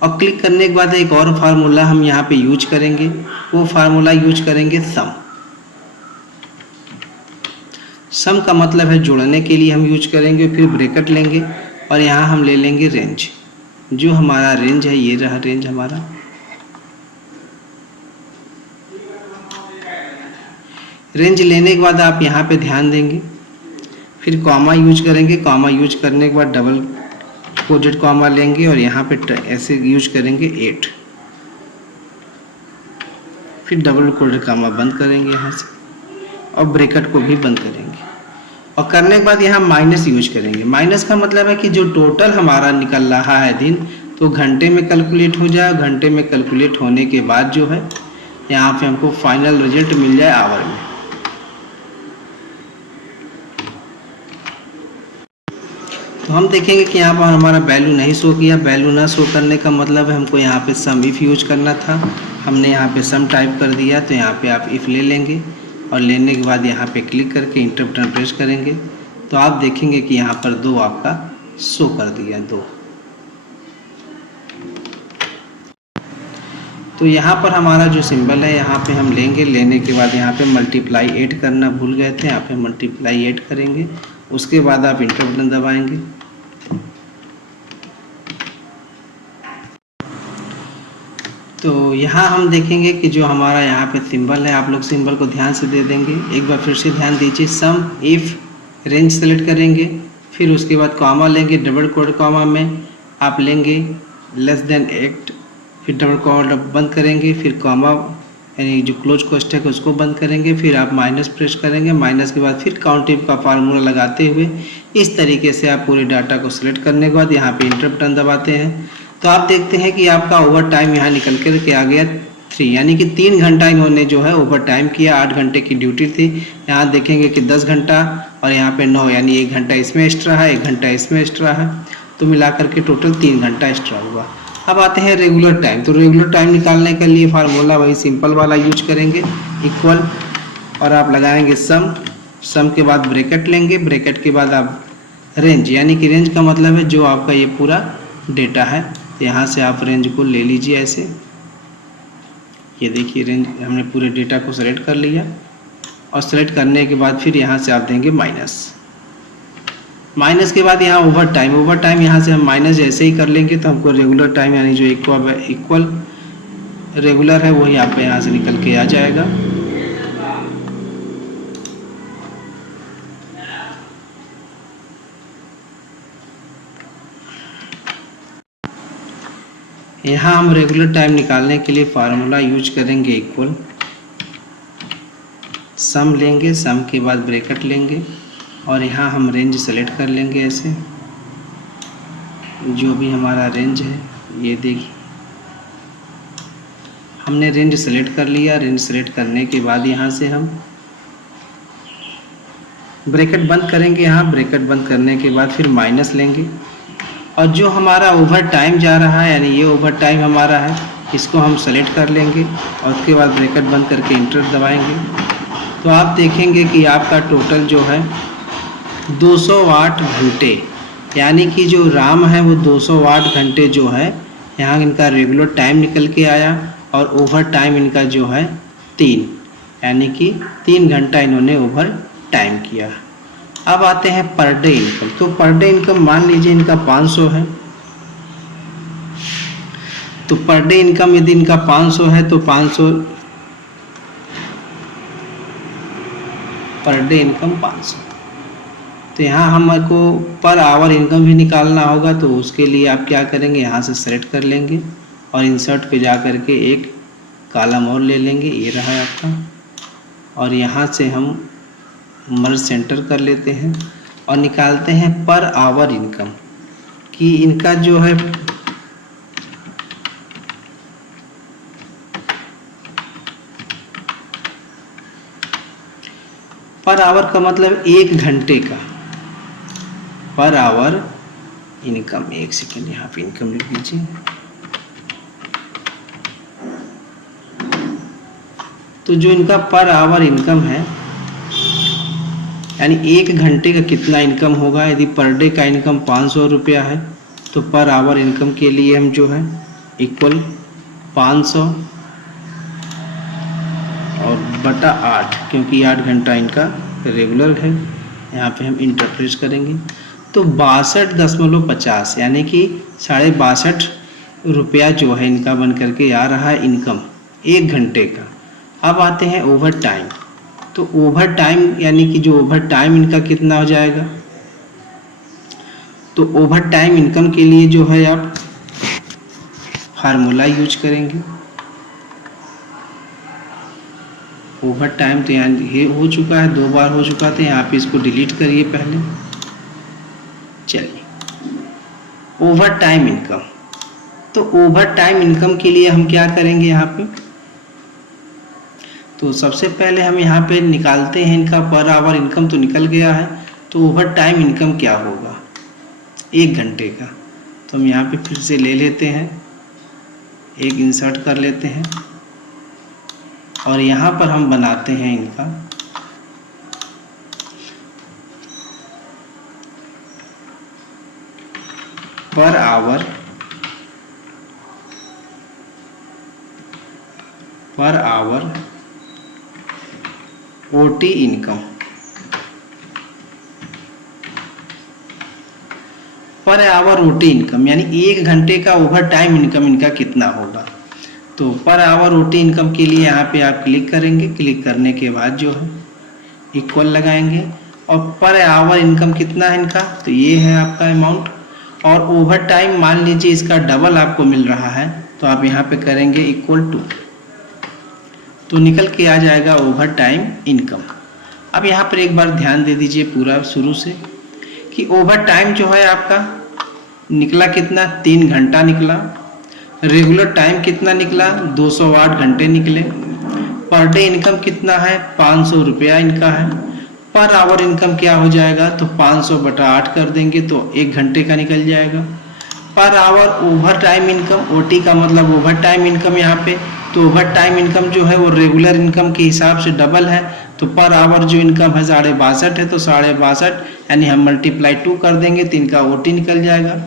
और क्लिक करने के बाद एक और फार्मूला हम यहाँ पे यूज करेंगे। वो फार्मूला यूज करेंगे सम का मतलब है जोड़ने के लिए हम यूज करेंगे। फिर ब्रैकेट लेंगे और यहाँ हम ले लेंगे रेंज। जो हमारा रेंज है ये रहा रेंज हमारा। रेंज लेने के बाद आप यहाँ पे ध्यान देंगे, फिर कॉमा यूज करेंगे, कॉमा यूज करने के बाद डबल कोटेड कॉमा लेंगे और यहाँ पे ऐसे यूज करेंगे 8, फिर डबल कोटेड कॉमा बंद करेंगे यहाँ से और ब्रैकेट को भी बंद करेंगे और करने के बाद यहाँ माइनस यूज करेंगे। माइनस का मतलब है कि जो टोटल हमारा निकल रहा है दिन तो घंटे में कैलकुलेट हो जाए, घंटे में कैलकुलेट होने के बाद जो है यहाँ पे हमको फाइनल रिजल्ट मिल जाए आवर में। तो हम देखेंगे कि यहाँ पर हमारा वैल्यू नहीं शो किया। वैल्यू ना शो करने का मतलब है हमको यहाँ पे सम इफ यूज करना था, हमने यहाँ पे सम टाइप कर दिया। तो यहाँ पे आप इफ ले लेंगे और लेने के बाद यहाँ पे क्लिक करके इंटर बटन प्रेस करेंगे तो आप देखेंगे कि यहाँ पर 2 आपका शो कर दिया 2। तो यहाँ पर हमारा जो सिंबल है यहाँ पे हम लेंगे, लेने के बाद यहाँ पे मल्टीप्लाई 8 करना भूल गए थे, यहाँ पे मल्टीप्लाई 8 करेंगे। उसके बाद आप इंटर बटन दबाएंगे। तो यहाँ हम देखेंगे कि जो हमारा यहाँ पे सिंबल है, आप लोग सिंबल को ध्यान से दे देंगे। एक बार फिर से ध्यान दीजिए। सम इफ रेंज सेलेक्ट करेंगे, फिर उसके बाद कॉमा लेंगे, डबल कोटेड कॉमा में आप लेंगे लेस देन 8, फिर डबल कॉमा बंद करेंगे, फिर कॉमा यानी जो क्लोज कोष्ठक है उसको बंद करेंगे, फिर आप माइनस प्रेस करेंगे। माइनस के बाद फिर काउंटिंग का फार्मूला लगाते हुए इस तरीके से आप पूरे डाटा को सिलेक्ट करने के बाद यहाँ पे इंटर बटन दबाते हैं तो आप देखते हैं कि आपका ओवर टाइम यहाँ निकल कर के आ गया 3, यानी कि 3 घंटा इन्होंने जो है ओवर टाइम किया। 8 घंटे की ड्यूटी थी। यहाँ देखेंगे कि 10 घंटा और यहाँ पे 9, यानी 1 घंटा इसमें एक्स्ट्रा है, 1 घंटा इसमें एक्स्ट्रा है, तो मिला करके टोटल 3 घंटा एक्स्ट्रा हुआ। अब आते हैं रेगुलर टाइम। तो रेगुलर टाइम निकालने के लिए फार्मूला वही सिंपल वाला यूज करेंगे, इक्वल, और आप लगाएंगे सम के बाद ब्रैकेट लेंगे, ब्रैकेट के बाद आप रेंज, यानी कि रेंज का मतलब है जो आपका ये पूरा डेटा है। तो यहाँ से आप रेंज को ले लीजिए ऐसे, ये देखिए रेंज हमने पूरे डेटा को सेलेक्ट कर लिया और सेलेक्ट करने के बाद फिर यहाँ से आप देंगे माइनस के बाद यहाँ ओवर टाइम यहाँ से हम माइनस जैसे ही कर लेंगे तो हमको रेगुलर टाइम यानी जो इक्वल रेगुलर है वही आप यहाँ से निकल के आ जाएगा। यहाँ हम रेगुलर टाइम निकालने के लिए फार्मूला यूज करेंगे इक्वल, सम लेंगे, सम के बाद ब्रैकेट लेंगे और यहाँ हम रेंज सेलेक्ट कर लेंगे ऐसे, जो भी हमारा रेंज है ये देखिए हमने रेंज सेलेक्ट कर लिया। रेंज सेलेक्ट करने के बाद यहाँ से हम ब्रैकेट बंद करेंगे। यहाँ ब्रैकेट बंद करने के बाद फिर माइनस लेंगे और जो हमारा ओवर टाइम जा रहा है यानी ये ओवर टाइम हमारा है, इसको हम सेलेक्ट कर लेंगे और उसके बाद ब्रैकेट बंद करके इंटर दबाएंगे तो आप देखेंगे कि आपका टोटल जो है 208 घंटे, यानी कि जो राम है वो 208 घंटे जो है यहाँ इनका रेगुलर टाइम निकल के आया और ओवर टाइम इनका जो है 3, यानी कि 3 घंटा इन्होंने ओवर टाइम किया। अब आते हैं पर डे इनकम। तो पर डे इनकम मान लीजिए इनका 500 है, तो पर डे इनकम यदि इनका 500 है तो 500 पर डे इनकम 500। तो यहाँ हमको पर आवर इनकम भी निकालना होगा तो उसके लिए आप क्या करेंगे, यहाँ से सेलेक्ट कर लेंगे और इंसर्ट पे जा करके एक कॉलम और ले लेंगे, ये रहा है आपका, और यहाँ से हम मर्ज सेंटर कर लेते हैं और निकालते हैं पर आवर इनकम कि इनका जो है पर आवर का मतलब 1 घंटे का पर आवर इनकम। 1 सेकेंड यहाँ पे इनकम लिख दीजिए। तो जो इनका पर आवर इनकम है यानी 1 घंटे का कितना इनकम होगा, यदि पर डे का इनकम 500 रुपया है तो पर आवर इनकम के लिए हम जो है इक्वल 500 और बटा 8, क्योंकि 8 घंटा इनका रेगुलर है, यहाँ पे हम इंटर प्रेस करेंगे तो 62.50 यानी कि 62.5 रुपया जो है इनका बन करके आ रहा है इनकम 1 घंटे का। अब आते हैं ओवर टाइम। तो ओवर टाइम यानी कि जो ओवर टाइम इनका कितना हो जाएगा, तो ओवर टाइम इनकम के लिए जो है आप फार्मूला यूज करेंगे। ओवर टाइम तो यहाँ ये हो चुका है, 2 बार हो चुका था, यहाँ पे इसको डिलीट करिए पहले। चलिए, ओवर टाइम इनकम, तो ओवर टाइम इनकम के लिए हम क्या करेंगे यहाँ पे, तो सबसे पहले हम यहाँ पे निकालते हैं इनका पर आवर इनकम तो निकल गया है, तो ओवर टाइम इनकम क्या होगा 1 घंटे का। तो हम यहाँ पे फिर से ले लेते हैं, एक इंसर्ट कर लेते हैं और यहाँ पर हम बनाते हैं इनका per hour OT income. Per hour OT income यानी 1 घंटे का ओवर टाइम इनकम इनका कितना होगा। तो पर आवर ओटी इनकम के लिए यहाँ पे आप क्लिक करेंगे, क्लिक करने के बाद जो है इक्वल लगाएंगे और पर आवर इनकम कितना है इनका, तो ये है आपका अमाउंट। और ओवर टाइम मान लीजिए इसका डबल आपको मिल रहा है, तो आप यहाँ पे करेंगे इक्वल टू, तो निकल के आ जाएगा ओवर टाइम इनकम। अब यहाँ पर एक बार ध्यान दे दीजिए पूरा शुरू से कि ओवर टाइम जो है आपका निकला कितना, 3 घंटा निकला। रेगुलर टाइम कितना निकला, 208 घंटे निकले। पर डे इनकम कितना है, 500 रुपया इनका है। पर आवर इनकम क्या हो जाएगा, तो 500/8 कर देंगे तो 1 घंटे का निकल जाएगा। Per hour over time income, OT का मतलब ओवर टाइम इनकम यहाँ पे, तो ओवर टाइम इनकम जो है वो रेगुलर इनकम के हिसाब से डबल है, तो पर आवर जो इनकम है 62.5 है, तो 62.5 यानी हम मल्टीप्लाई 2 कर देंगे तो इनका ओटी निकल जाएगा।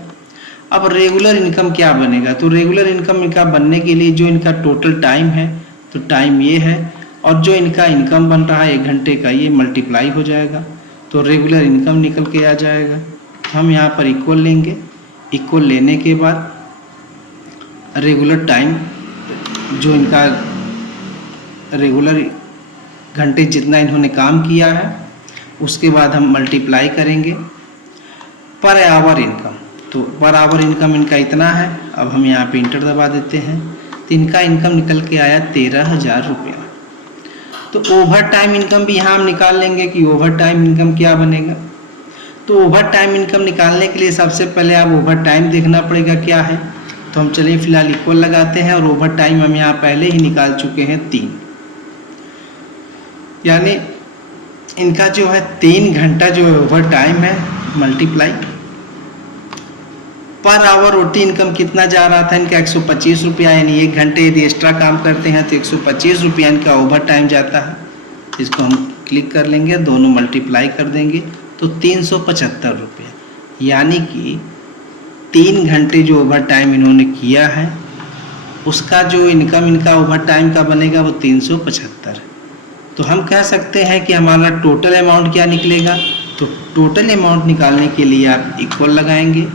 अब रेगुलर इनकम क्या बनेगा, तो रेगुलर इनकम इनका बनने के लिए जो इनका टोटल टाइम है, तो टाइम ये है और जो इनका इनकम बन रहा है 1 घंटे का, ये मल्टीप्लाई हो जाएगा तो रेगुलर इनकम निकल के आ जाएगा। तो हम यहाँ पर इक्वल लेंगे, इक्वल लेने के बाद रेगुलर टाइम जो इनका रेगुलर घंटे जितना इन्होंने काम किया है, उसके बाद हम मल्टीप्लाई करेंगे पर आवर इनकम, तो पर आवर इनकम इनका इतना है। अब हम यहाँ पे इंटर दबा देते हैं तो इनका इनकम निकल के आया 13,000 रुपया। तो ओवर टाइम इनकम भी यहाँ हम निकाल लेंगे कि ओवर टाइम इनकम क्या बनेगा। तो ओवर टाइम इनकम निकालने के लिए सबसे पहले आप ओवर टाइम देखना पड़ेगा क्या है, तो हम चलिए फिलहाल इक्वल लगाते हैं और ओवर टाइम हम यहाँ पहले ही निकाल चुके हैं 3, यानी इनका जो है 3 घंटा जो है ओवर टाइम है multiply per hour OT income कितना जा रहा था इनका 125 रुपया, यानी 1 घंटे यदि एक्स्ट्रा काम करते हैं तो 125 रुपया इनका ओवर टाइम जाता है। इसको हम क्लिक कर लेंगे, दोनों मल्टीप्लाई कर देंगे तो 375 रुपये, यानी कि 3 घंटे जो ओवर टाइम इन्होंने किया है उसका जो इनकम इनका ओवर टाइम का बनेगा वो 375। तो हम कह सकते हैं कि हमारा टोटल अमाउंट क्या निकलेगा, तो टोटल अमाउंट निकालने के लिए आप इक्वल लगाएंगे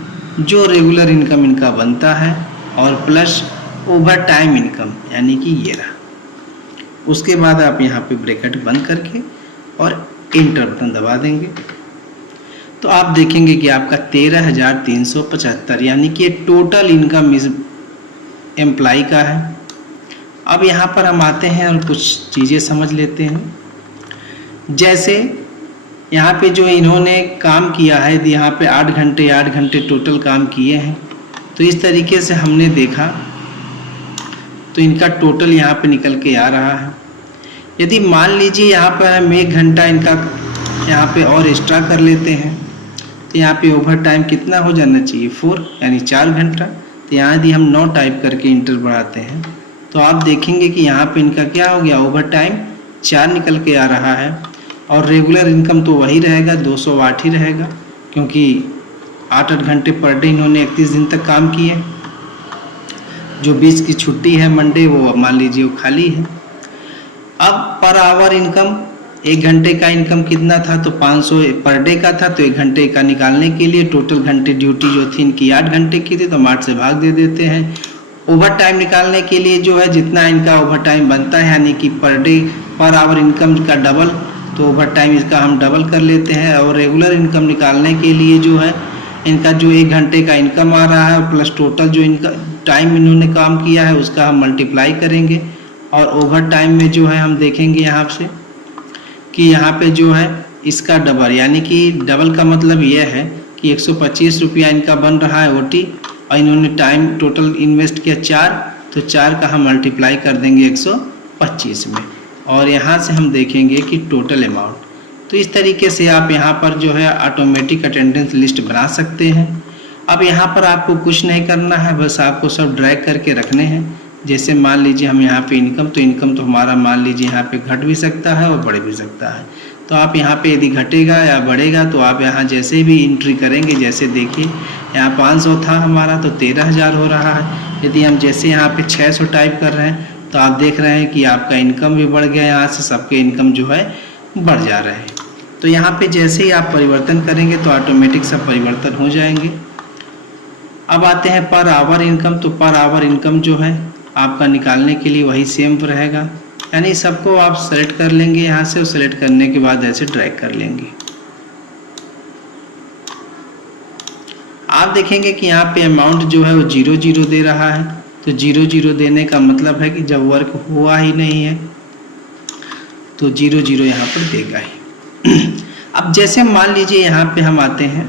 जो रेगुलर इनकम इनका बनता है और प्लस ओवर टाइम इनकम यानी कि ये रहा। उसके बाद आप यहाँ पे ब्रैकेट बंद करके और इंटर बटन दबा देंगे तो आप देखेंगे कि आपका 13,375 यानी कि टोटल इनकम इस एम्प्लाई का है। अब यहाँ पर हम आते हैं और कुछ चीज़ें समझ लेते हैं। जैसे यहाँ पे जो इन्होंने काम किया है, यदि यहाँ पे 8 घंटे टोटल काम किए हैं, तो इस तरीके से हमने देखा तो इनका टोटल यहाँ पे निकल के आ रहा है। यदि मान लीजिए यहाँ पर हम 1 घंटा इनका यहाँ पे और एक्स्ट्रा कर लेते हैं तो यहाँ पे ओवर टाइम कितना हो जाना चाहिए 4, यानी 4 घंटा। तो यहाँ यदि हम 9 टाइप करके इंटर बढ़ाते हैं तो आप देखेंगे कि यहाँ पे इनका क्या हो गया, ओवर टाइम 4 निकल के आ रहा है और रेगुलर इनकम तो वही रहेगा, 208 ही रहेगा, क्योंकि 8-8 घंटे पर डे इन्होंने 31 दिन तक काम किए। जो 20 की छुट्टी है मंडे, वो मान लीजिए वो खाली है। अब पर आवर इनकम 1 घंटे का इनकम कितना था, तो 500 पर डे का था, तो 1 घंटे का निकालने के लिए टोटल घंटे ड्यूटी जो थी इनकी 8 घंटे की थी, तो हम 8 से भाग दे देते हैं। ओवर टाइम निकालने के लिए जो है जितना इनका ओवर टाइम बनता है, यानी कि per day per hour income का डबल, तो ओवर टाइम इसका हम डबल कर लेते हैं। और रेगुलर इनकम निकालने के लिए जो है इनका जो 1 घंटे का इनकम आ रहा है प्लस टोटल जो इनका टाइम इन्होंने काम किया है उसका हम मल्टीप्लाई करेंगे। और ओवर टाइम में जो है हम देखेंगे यहाँ से कि यहाँ पे जो है इसका डबल, यानी कि डबल का मतलब यह है कि 125 रुपया इनका बन रहा है ओटी, और इन्होंने टाइम टोटल इन्वेस्ट किया 4, तो 4 का हम मल्टीप्लाई कर देंगे 125 में, और यहाँ से हम देखेंगे कि टोटल अमाउंट। तो इस तरीके से आप यहाँ पर जो है ऑटोमेटिक अटेंडेंस लिस्ट बना सकते हैं। अब यहाँ पर आपको कुछ नहीं करना है, बस आपको सब ड्रैग करके रखने हैं। जैसे मान लीजिए हम यहाँ पे इनकम तो हमारा मान लीजिए यहाँ पे घट भी सकता है और बढ़ भी सकता है। तो आप यहाँ पे यदि घटेगा या बढ़ेगा तो आप यहाँ जैसे भी एंट्री करेंगे, जैसे देखिए यहाँ 500 था हमारा तो 13,000 हो रहा है। यदि हम जैसे यहाँ पे 600 टाइप कर रहे हैं तो आप देख रहे हैं कि आपका इनकम भी बढ़ गया, यहाँ से सबके इनकम जो है बढ़ जा रहे हैं। तो यहाँ पे जैसे ही आप परिवर्तन करेंगे तो ऑटोमेटिक सब परिवर्तन हो जाएंगे। अब आते हैं पर आवर इनकम। तो पर आवर इनकम जो है आपका निकालने के लिए वही सेम रहेगा, यानी सबको आप सेलेक्ट कर लेंगे यहाँ से, और सेलेक्ट करने के बाद ऐसे ड्रैग कर लेंगे। आप देखेंगे कि यहाँ पे अमाउंट जो है वो 0 दे रहा है। तो 0 देने का मतलब है कि जब वर्क हुआ ही नहीं है तो 0 यहाँ पर देगा ही। अब जैसे मान लीजिए यहाँ पे हम आते हैं,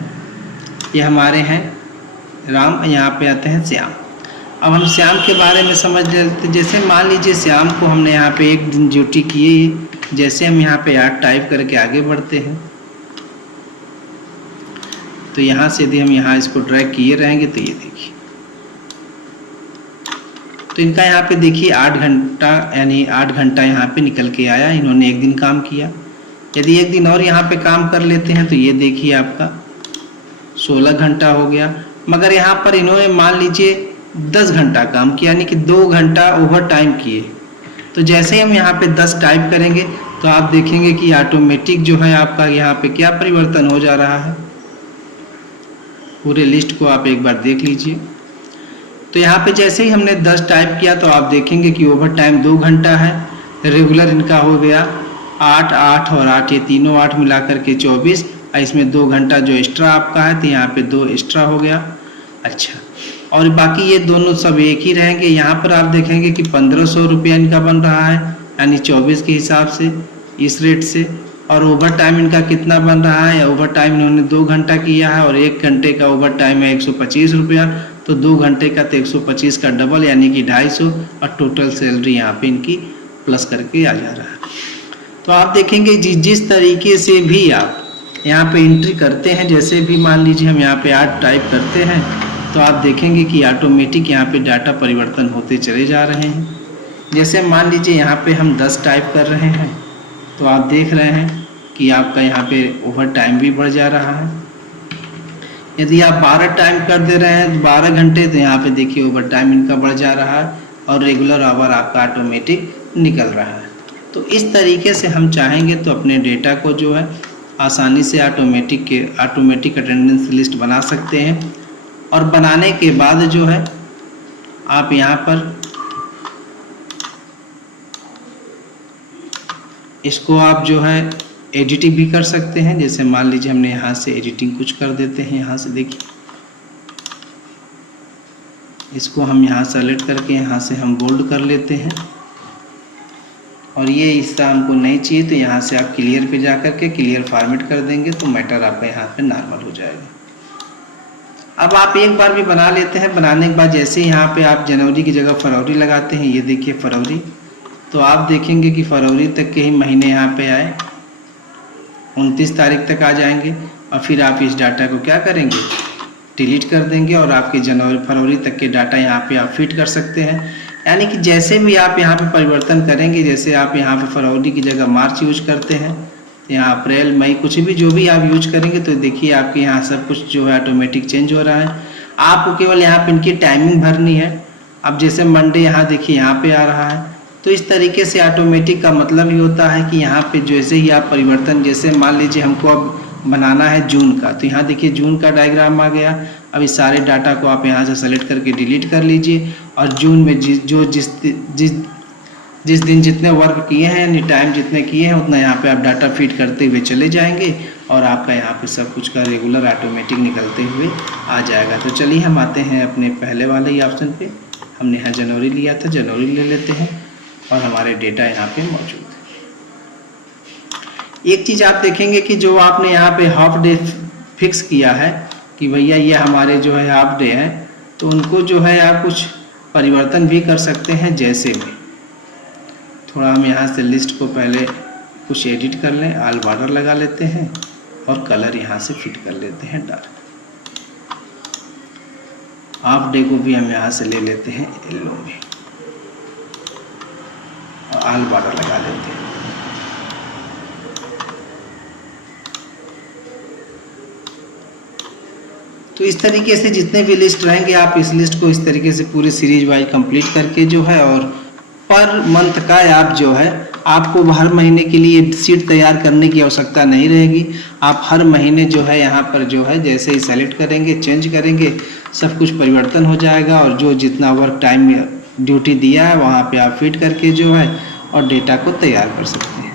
ये हमारे हैं राम, यहाँ पे आते हैं श्याम। अब हम श्याम के बारे में समझ लेते। जैसे मान लीजिए श्याम को हमने यहाँ पे एक दिन ड्यूटी की, जैसे हम यहाँ पे 8 टाइप करके आगे बढ़ते हैं तो यहाँ से यदि हम यहाँ इसको ड्रैग किए रहेंगे तो ये देखिए, तो इनका यहाँ पे देखिए 8 घंटा, यानी 8 घंटा यहाँ पे निकल के आया, इन्होंने एक दिन काम किया। यदि एक दिन और यहाँ पे काम कर लेते हैं तो ये देखिए आपका 16 घंटा हो गया। मगर यहाँ पर इन्होंने मान लीजिए 10 घंटा काम किया, यानी कि 2 घंटा ओवर टाइम किए। तो जैसे ही हम यहाँ पे 10 टाइप करेंगे तो आप देखेंगे कि ऑटोमेटिक जो है आपका यहाँ पे क्या परिवर्तन हो जा रहा है। पूरे लिस्ट को आप एक बार देख लीजिए। तो यहाँ पे जैसे ही हमने 10 टाइप किया तो आप देखेंगे कि ओवर टाइम 2 घंटा है, रेगुलर इनका हो गया 8, 8 और 8, ये तीनों 8 मिला करके 24, और इसमें 2 घंटा जो एक्स्ट्रा आपका है तो यहाँ पे 2 एक्स्ट्रा हो गया। अच्छा, और बाकी ये दोनों सब एक ही रहेंगे। यहाँ पर आप देखेंगे कि 1500 रुपया इनका बन रहा है, यानी 24 के हिसाब से इस रेट से। और ओवर टाइम इनका कितना बन रहा है, ओवर टाइम इन्होंने 2 घंटा किया है और 1 घंटे का ओवर टाइम है 125 रुपया, तो 2 घंटे का तो 125 का डबल यानी कि 250, और टोटल सैलरी यहाँ पे इनकी प्लस करके आ जा रहा है। तो आप देखेंगे जिस तरीके से भी आप यहाँ पे एंट्री करते हैं, जैसे भी मान लीजिए हम यहाँ पे 8 टाइप करते हैं तो आप देखेंगे कि ऑटोमेटिक यहाँ पे डाटा परिवर्तन होते चले जा रहे हैं। जैसे मान लीजिए यहाँ पे हम 10 टाइप कर रहे हैं तो आप देख रहे हैं कि आपका यहाँ पे ओवर टाइम भी बढ़ जा रहा है। यदि आप 12 टाइम कर दे रहे हैं 12 घंटे तो यहाँ पे देखिए ओवर टाइम इनका बढ़ जा रहा है और रेगुलर आवर आपका ऑटोमेटिक निकल रहा है। तो इस तरीके से हम चाहेंगे तो अपने डेटा को जो है आसानी से ऑटोमेटिक अटेंडेंस लिस्ट बना सकते हैं। और बनाने के बाद जो है आप यहाँ पर इसको आप जो है एडिटिंग भी कर सकते हैं। जैसे मान लीजिए हमने यहाँ से एडिटिंग कुछ कर देते हैं, यहाँ से देखिए इसको हम यहाँ सेलेक्ट करके यहाँ से हम बोल्ड कर लेते हैं, और ये इसका हमको नहीं चाहिए तो यहाँ से आप क्लियर पे जा कर के क्लियर फॉर्मेट कर देंगे तो मैटर आपका यहाँ पे नॉर्मल हो जाएगा। अब आप एक बार भी बना लेते हैं, बनाने के बाद जैसे यहाँ पे आप जनवरी की जगह फरवरी लगाते हैं, ये देखिए फरवरी, तो आप देखेंगे कि फरवरी तक के ही महीने यहाँ पे आए, 29 तारीख तक आ जाएंगे, और फिर आप इस डाटा को क्या करेंगे, डिलीट कर देंगे और आपके फरवरी तक के डाटा यहाँ पे आप फिट कर सकते हैं। यानी कि जैसे भी आप यहाँ पे परिवर्तन करेंगे, जैसे आप यहाँ पे फरवरी की जगह मार्च यूज करते हैं, यहाँ अप्रैल मई कुछ भी जो भी आप यूज करेंगे तो देखिए आपके यहाँ सब कुछ जो है ऑटोमेटिक चेंज हो रहा है। आपको केवल यहाँ पे इनकी टाइमिंग भरनी है। अब जैसे मंडे यहाँ देखिए यहाँ पे आ रहा है, तो इस तरीके से ऑटोमेटिक का मतलब ये होता है कि यहाँ पे जैसे ही आप परिवर्तन, जैसे मान लीजिए हमको अब बनाना है जून का, तो यहाँ देखिए जून का डायग्राम आ गया। अब इस सारे डाटा को आप यहाँ से सेलेक्ट करके डिलीट कर लीजिए, और जून में जिस दिन जितने वर्क किए हैं यानी टाइम जितने किए हैं उतना यहाँ पे आप डाटा फीड करते हुए चले जाएंगे और आपका यहाँ पे सब कुछ का रेगुलर ऑटोमेटिक निकलते हुए आ जाएगा। तो चलिए हम आते हैं अपने पहले वाले ही ऑप्शन पे। हमने यहाँ जनवरी लिया था, जनवरी ले लेते हैं और हमारे डेटा यहाँ पे मौजूद है। एक चीज़ आप देखेंगे कि जो आपने यहाँ पे हाफ डे फिक्स किया है कि भैया ये हमारे जो है हाफ डे है, तो उनको जो है आप कुछ परिवर्तन भी कर सकते हैं। जैसे भी थोड़ा हम यहाँ से लिस्ट को पहले कुछ एडिट कर लें, ऑल बॉर्डर लगा लेते हैं और कलर यहाँ से फिट कर लेते हैं डार्क। हाफ डे को भी हम यहाँ से ले लेते हैं येलो में और ऑल बॉर्डर लगा लेते हैं। तो इस तरीके से जितने भी लिस्ट रहेंगे आप इस लिस्ट को इस तरीके से पूरे सीरीज वाइज कंप्लीट करके जो है और पर मंथ का आप जो है आपको हर महीने के लिए शीट तैयार करने की आवश्यकता नहीं रहेगी। आप हर महीने जो है यहाँ पर जो है जैसे ही सेलेक्ट करेंगे, चेंज करेंगे, सब कुछ परिवर्तन हो जाएगा और जो जितना वर्क टाइम ड्यूटी दिया है वहाँ पे आप फिट करके जो है और डेटा को तैयार कर सकते हैं।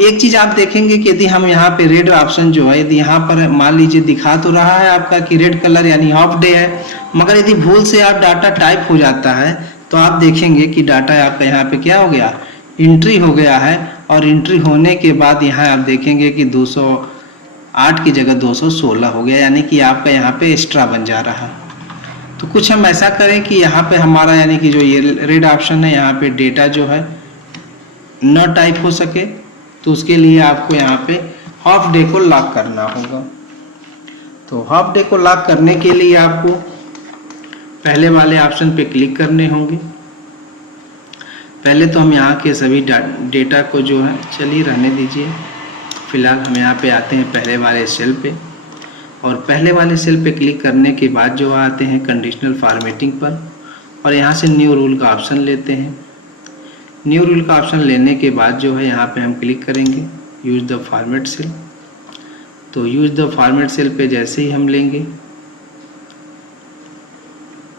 एक चीज़ आप देखेंगे कि यदि हम यहाँ पे रेड ऑप्शन जो है, यदि यहाँ पर मान लीजिए दिखा तो रहा है आपका कि रेड कलर यानी हाफ डे है, मगर यदि भूल से आप डाटा टाइप हो जाता है तो आप देखेंगे कि डाटा आपका यहाँ पे क्या हो गया, एंट्री हो गया है। और एंट्री होने के बाद यहाँ आप देखेंगे कि 208 की जगह 216 हो गया, यानी कि आपका यहाँ पे एक्स्ट्रा बन जा रहा है। तो कुछ हम ऐसा करें कि यहाँ पे हमारा यानी कि जो ये रेड ऑप्शन है यहाँ पे डेटा जो है न टाइप हो सके, तो उसके लिए आपको यहाँ पे हाफ डे को लॉक करना होगा। तो हाफ डे को लॉक करने के लिए आपको पहले वाले ऑप्शन पे क्लिक करने होंगे। पहले तो हम यहाँ के सभी डेटा को जो है, चलिए रहने दीजिए, फिलहाल हम यहाँ पे आते हैं पहले वाले सेल पे और पहले वाले सेल पे क्लिक करने के बाद जो आते हैं कंडीशनल फॉर्मेटिंग पर और यहाँ से न्यू रूल का ऑप्शन लेते हैं। न्यू रूल का ऑप्शन लेने के बाद जो है यहाँ पे हम क्लिक करेंगे यूज़ द फॉर्मेट सेल। तो यूज़ द फॉर्मेट सेल पे जैसे ही हम लेंगे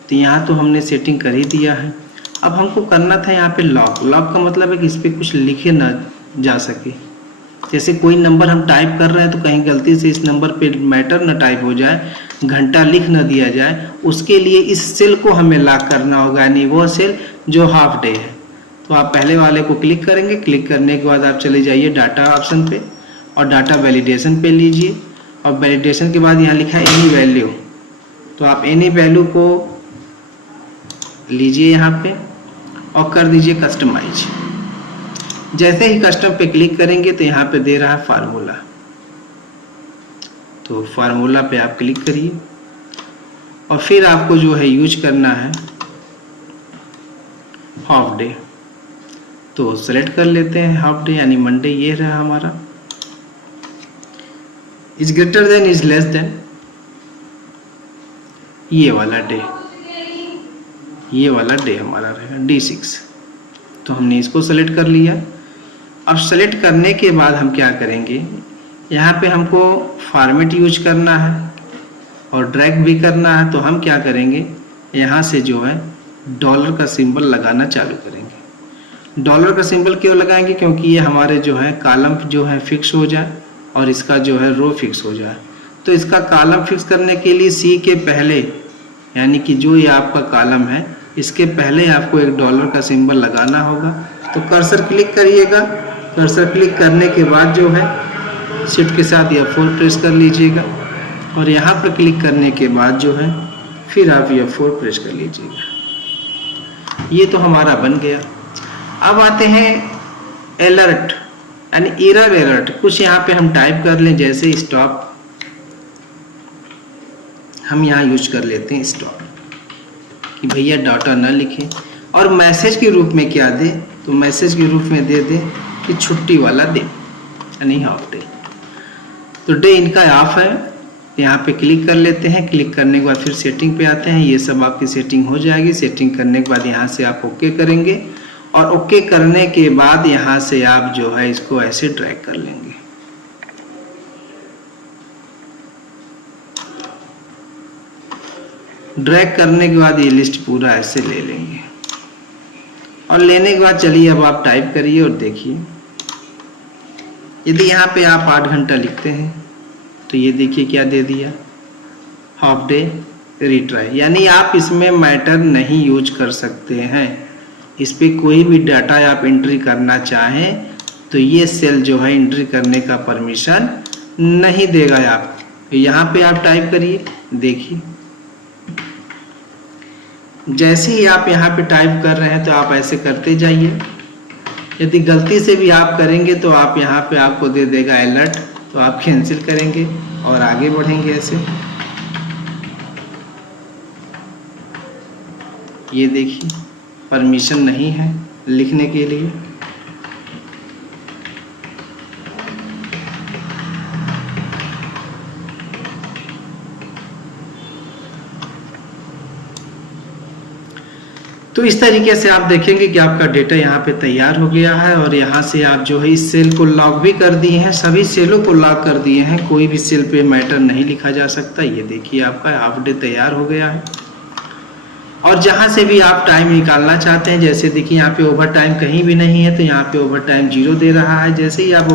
तो यहाँ तो हमने सेटिंग कर ही दिया है। अब हमको करना था यहाँ पे लॉक। लॉक का मतलब है कि इस पर कुछ लिखे ना जा सके। जैसे कोई नंबर हम टाइप कर रहे हैं तो कहीं गलती से इस नंबर पे मैटर ना टाइप हो जाए, घंटा लिख ना दिया जाए, उसके लिए इस सेल को हमें लॉक करना होगा, यानी वो सेल जो हाफ डे है। तो आप पहले वाले को क्लिक करेंगे। क्लिक करने के बाद आप चले जाइए डाटा ऑप्शन पे और डाटा वैलिडेशन पे लीजिए और वैलिडेशन के बाद यहाँ लिखा है एनी वैल्यू, तो आप एनी वैल्यू को लीजिए यहाँ पे और कर दीजिए कस्टमाइज। जैसे ही कस्टम पे क्लिक करेंगे तो यहाँ पे दे रहा है फार्मूला, तो फार्मूला पे आप क्लिक करिए और फिर आपको जो है यूज करना है हाफ डे। तो सेलेक्ट कर लेते हैं हाफ डे यानी मंडे, ये रहा हमारा। Is greater than is less than, ये वाला डे, ये वाला डे हमारा रहेगा D6। तो हमने इसको सेलेक्ट कर लिया। अब सेलेक्ट करने के बाद हम क्या करेंगे, यहाँ पे हमको फॉर्मेट यूज करना है और ड्रैग भी करना है। तो हम क्या करेंगे, यहाँ से जो है डॉलर का सिंबल लगाना चालू करेंगे। डॉलर का सिंबल क्यों लगाएंगे, क्योंकि ये हमारे जो है कॉलम जो है फिक्स हो जाए और इसका जो है रो फिक्स हो जाए। तो इसका कॉलम फिक्स करने के लिए C के पहले, यानी कि जो ये आपका कॉलम है इसके पहले आपको एक डॉलर का सिंबल लगाना होगा। तो कर्सर क्लिक करिएगा। कर्सर क्लिक करने के बाद जो है शिफ्ट के साथ F4 प्रेस कर लीजिएगा और यहाँ पर क्लिक करने के बाद जो है फिर आप F4 प्रेस कर लीजिएगा। ये तो हमारा बन गया। अब आते हैं अलर्ट यानी एरर अलर्ट। कुछ यहाँ पे हम टाइप कर लें, जैसे स्टॉप, हम यहाँ यूज कर लेते हैं स्टॉप कि भैया डाटा ना लिखें। और मैसेज के रूप में क्या दे, तो मैसेज के रूप में दे दे कि छुट्टी वाला डे यानी हाफ डे। तो डे इनका ऑफ है, यहाँ पे क्लिक कर लेते हैं। क्लिक करने के बाद फिर सेटिंग पे आते हैं। ये सब आपकी सेटिंग हो जाएगी। सेटिंग करने के बाद यहाँ से आप ओके करेंगे और ओके करने के बाद यहाँ से आप जो है इसको ऐसे ड्रैग कर लेंगे। ड्रैग करने के बाद ये लिस्ट पूरा ऐसे ले लेंगे और लेने के बाद चलिए अब आप टाइप करिए और देखिए। यदि यहाँ पे आप 8 घंटा लिखते हैं तो ये देखिए क्या दे दिया, हाफ डे रिट्राई, यानी आप इसमें मैटर नहीं यूज कर सकते हैं। इस पे कोई भी डाटा आप एंट्री करना चाहें तो ये सेल जो है एंट्री करने का परमिशन नहीं देगा आपको। यहाँ पे आप टाइप करिए, देखिए जैसे ही आप यहाँ पे टाइप कर रहे हैं तो आप ऐसे करते जाइए। यदि गलती से भी आप करेंगे तो आप यहाँ पे आपको दे देगा अलर्ट, तो आप कैंसिल करेंगे और आगे बढ़ेंगे ऐसे। ये देखिए परमिशन नहीं है लिखने के लिए। तो इस तरीके से आप देखेंगे कि आपका डेटा यहाँ पे तैयार हो गया है और यहाँ से आप जो है इस सेल को लॉक भी कर दिए हैं, सभी सेलों को लॉक कर दिए हैं, कोई भी सेल पे मैटर नहीं लिखा जा सकता। ये देखिए आपका हाफ डे तैयार हो गया है। और जहाँ से भी आप टाइम निकालना चाहते हैं, जैसे देखिए यहाँ पे ओवर टाइम कहीं भी नहीं है तो यहाँ पे ओवर टाइम 0 दे रहा है। जैसे ही आप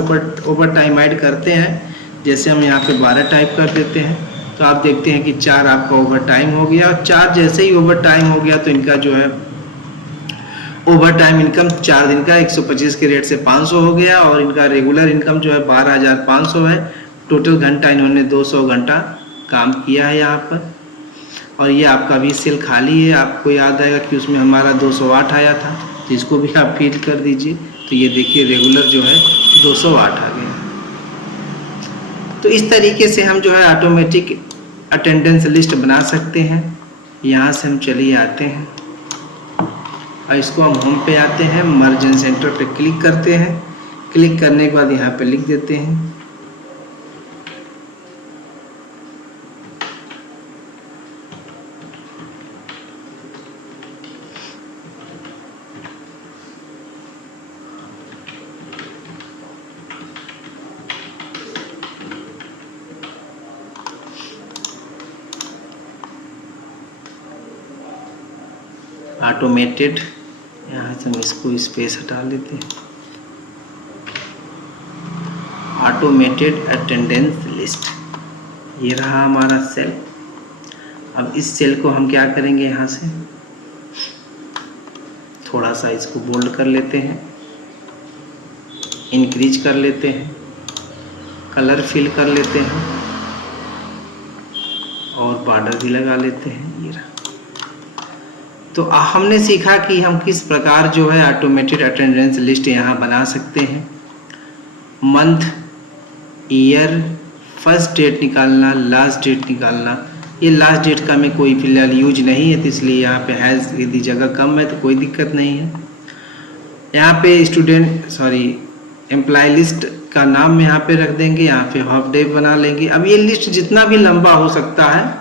ओवर टाइम ऐड करते हैं, जैसे हम यहाँ पे 12 टाइप कर देते हैं तो आप देखते हैं कि 4 आपका ओवर टाइम हो गया। और 4 जैसे ही ओवर टाइम हो गया तो इनका जो है ओवर टाइम इनकम 4 दिन का 125 के रेट से 500 हो गया और इनका रेगुलर इनकम जो है 12,500 है। टोटल घंटा इन्होंने 200 घंटा काम किया है यहाँ पर। और ये आपका भी सेल खाली है, आपको याद आएगा कि उसमें हमारा 208 आया था, तो इसको भी आप फिल कर दीजिए। तो ये देखिए रेगुलर जो है 208 आ गया। तो इस तरीके से हम जो है ऑटोमेटिक अटेंडेंस लिस्ट बना सकते हैं। यहाँ से हम चलिए आते हैं और इसको हम होम पे आते हैं, मर्ज एंड सेंटर पे क्लिक करते हैं। क्लिक करने के बाद यहाँ पे लिख देते हैं ऑटोमेटेड। यहाँ से हम इसको स्पेस हटा लेते हैं, ऑटोमेटेड अटेंडेंस लिस्ट। ये रहा हमारा सेल। अब इस सेल को हम क्या करेंगे, यहाँ से थोड़ा सा इसको बोल्ड कर लेते हैं, इंक्रीज कर लेते हैं, कलर फिल कर लेते हैं और बॉर्डर भी लगा लेते हैं। ये रहा। तो हमने सीखा कि हम किस प्रकार जो है ऑटोमेटेड अटेंडेंस लिस्ट यहाँ बना सकते हैं। मंथ, ईयर, फर्स्ट डेट निकालना, लास्ट डेट निकालना। ये लास्ट डेट का में कोई फिलहाल यूज नहीं है तो इसलिए यहाँ पे हैज़, यदि जगह कम है तो कोई दिक्कत नहीं है। यहाँ पे एम्प्लॉय लिस्ट का नाम यहाँ पे रख देंगे, यहाँ पे हाफ डे बना लेंगे। अब ये लिस्ट जितना भी लंबा हो सकता है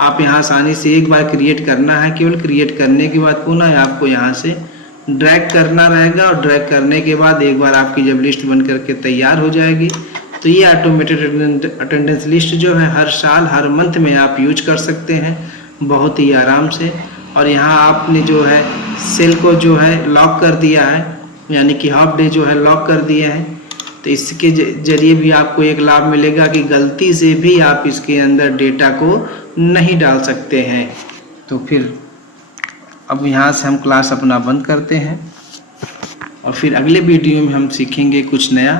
आप यहाँ आसानी से एक बार क्रिएट करना है। केवल क्रिएट करने के बाद पुनः आपको यहाँ से ड्रैग करना रहेगा और ड्रैग करने के बाद एक बार आपकी जब लिस्ट बन करके तैयार हो जाएगी तो ये ऑटोमेटेड अटेंडेंस लिस्ट जो है हर साल हर मंथ में आप यूज कर सकते हैं बहुत ही आराम से। और यहाँ आपने जो है सेल को जो है लॉक कर दिया है, यानी कि हाफ डे जो है लॉक कर दिया है। तो इसके जरिए भी आपको एक लाभ मिलेगा कि गलती से भी आप इसके अंदर डेटा को नहीं डाल सकते हैं। तो फिर अब यहाँ से हम क्लास अपना बंद करते हैं और फिर अगले वीडियो में हम सीखेंगे कुछ नया।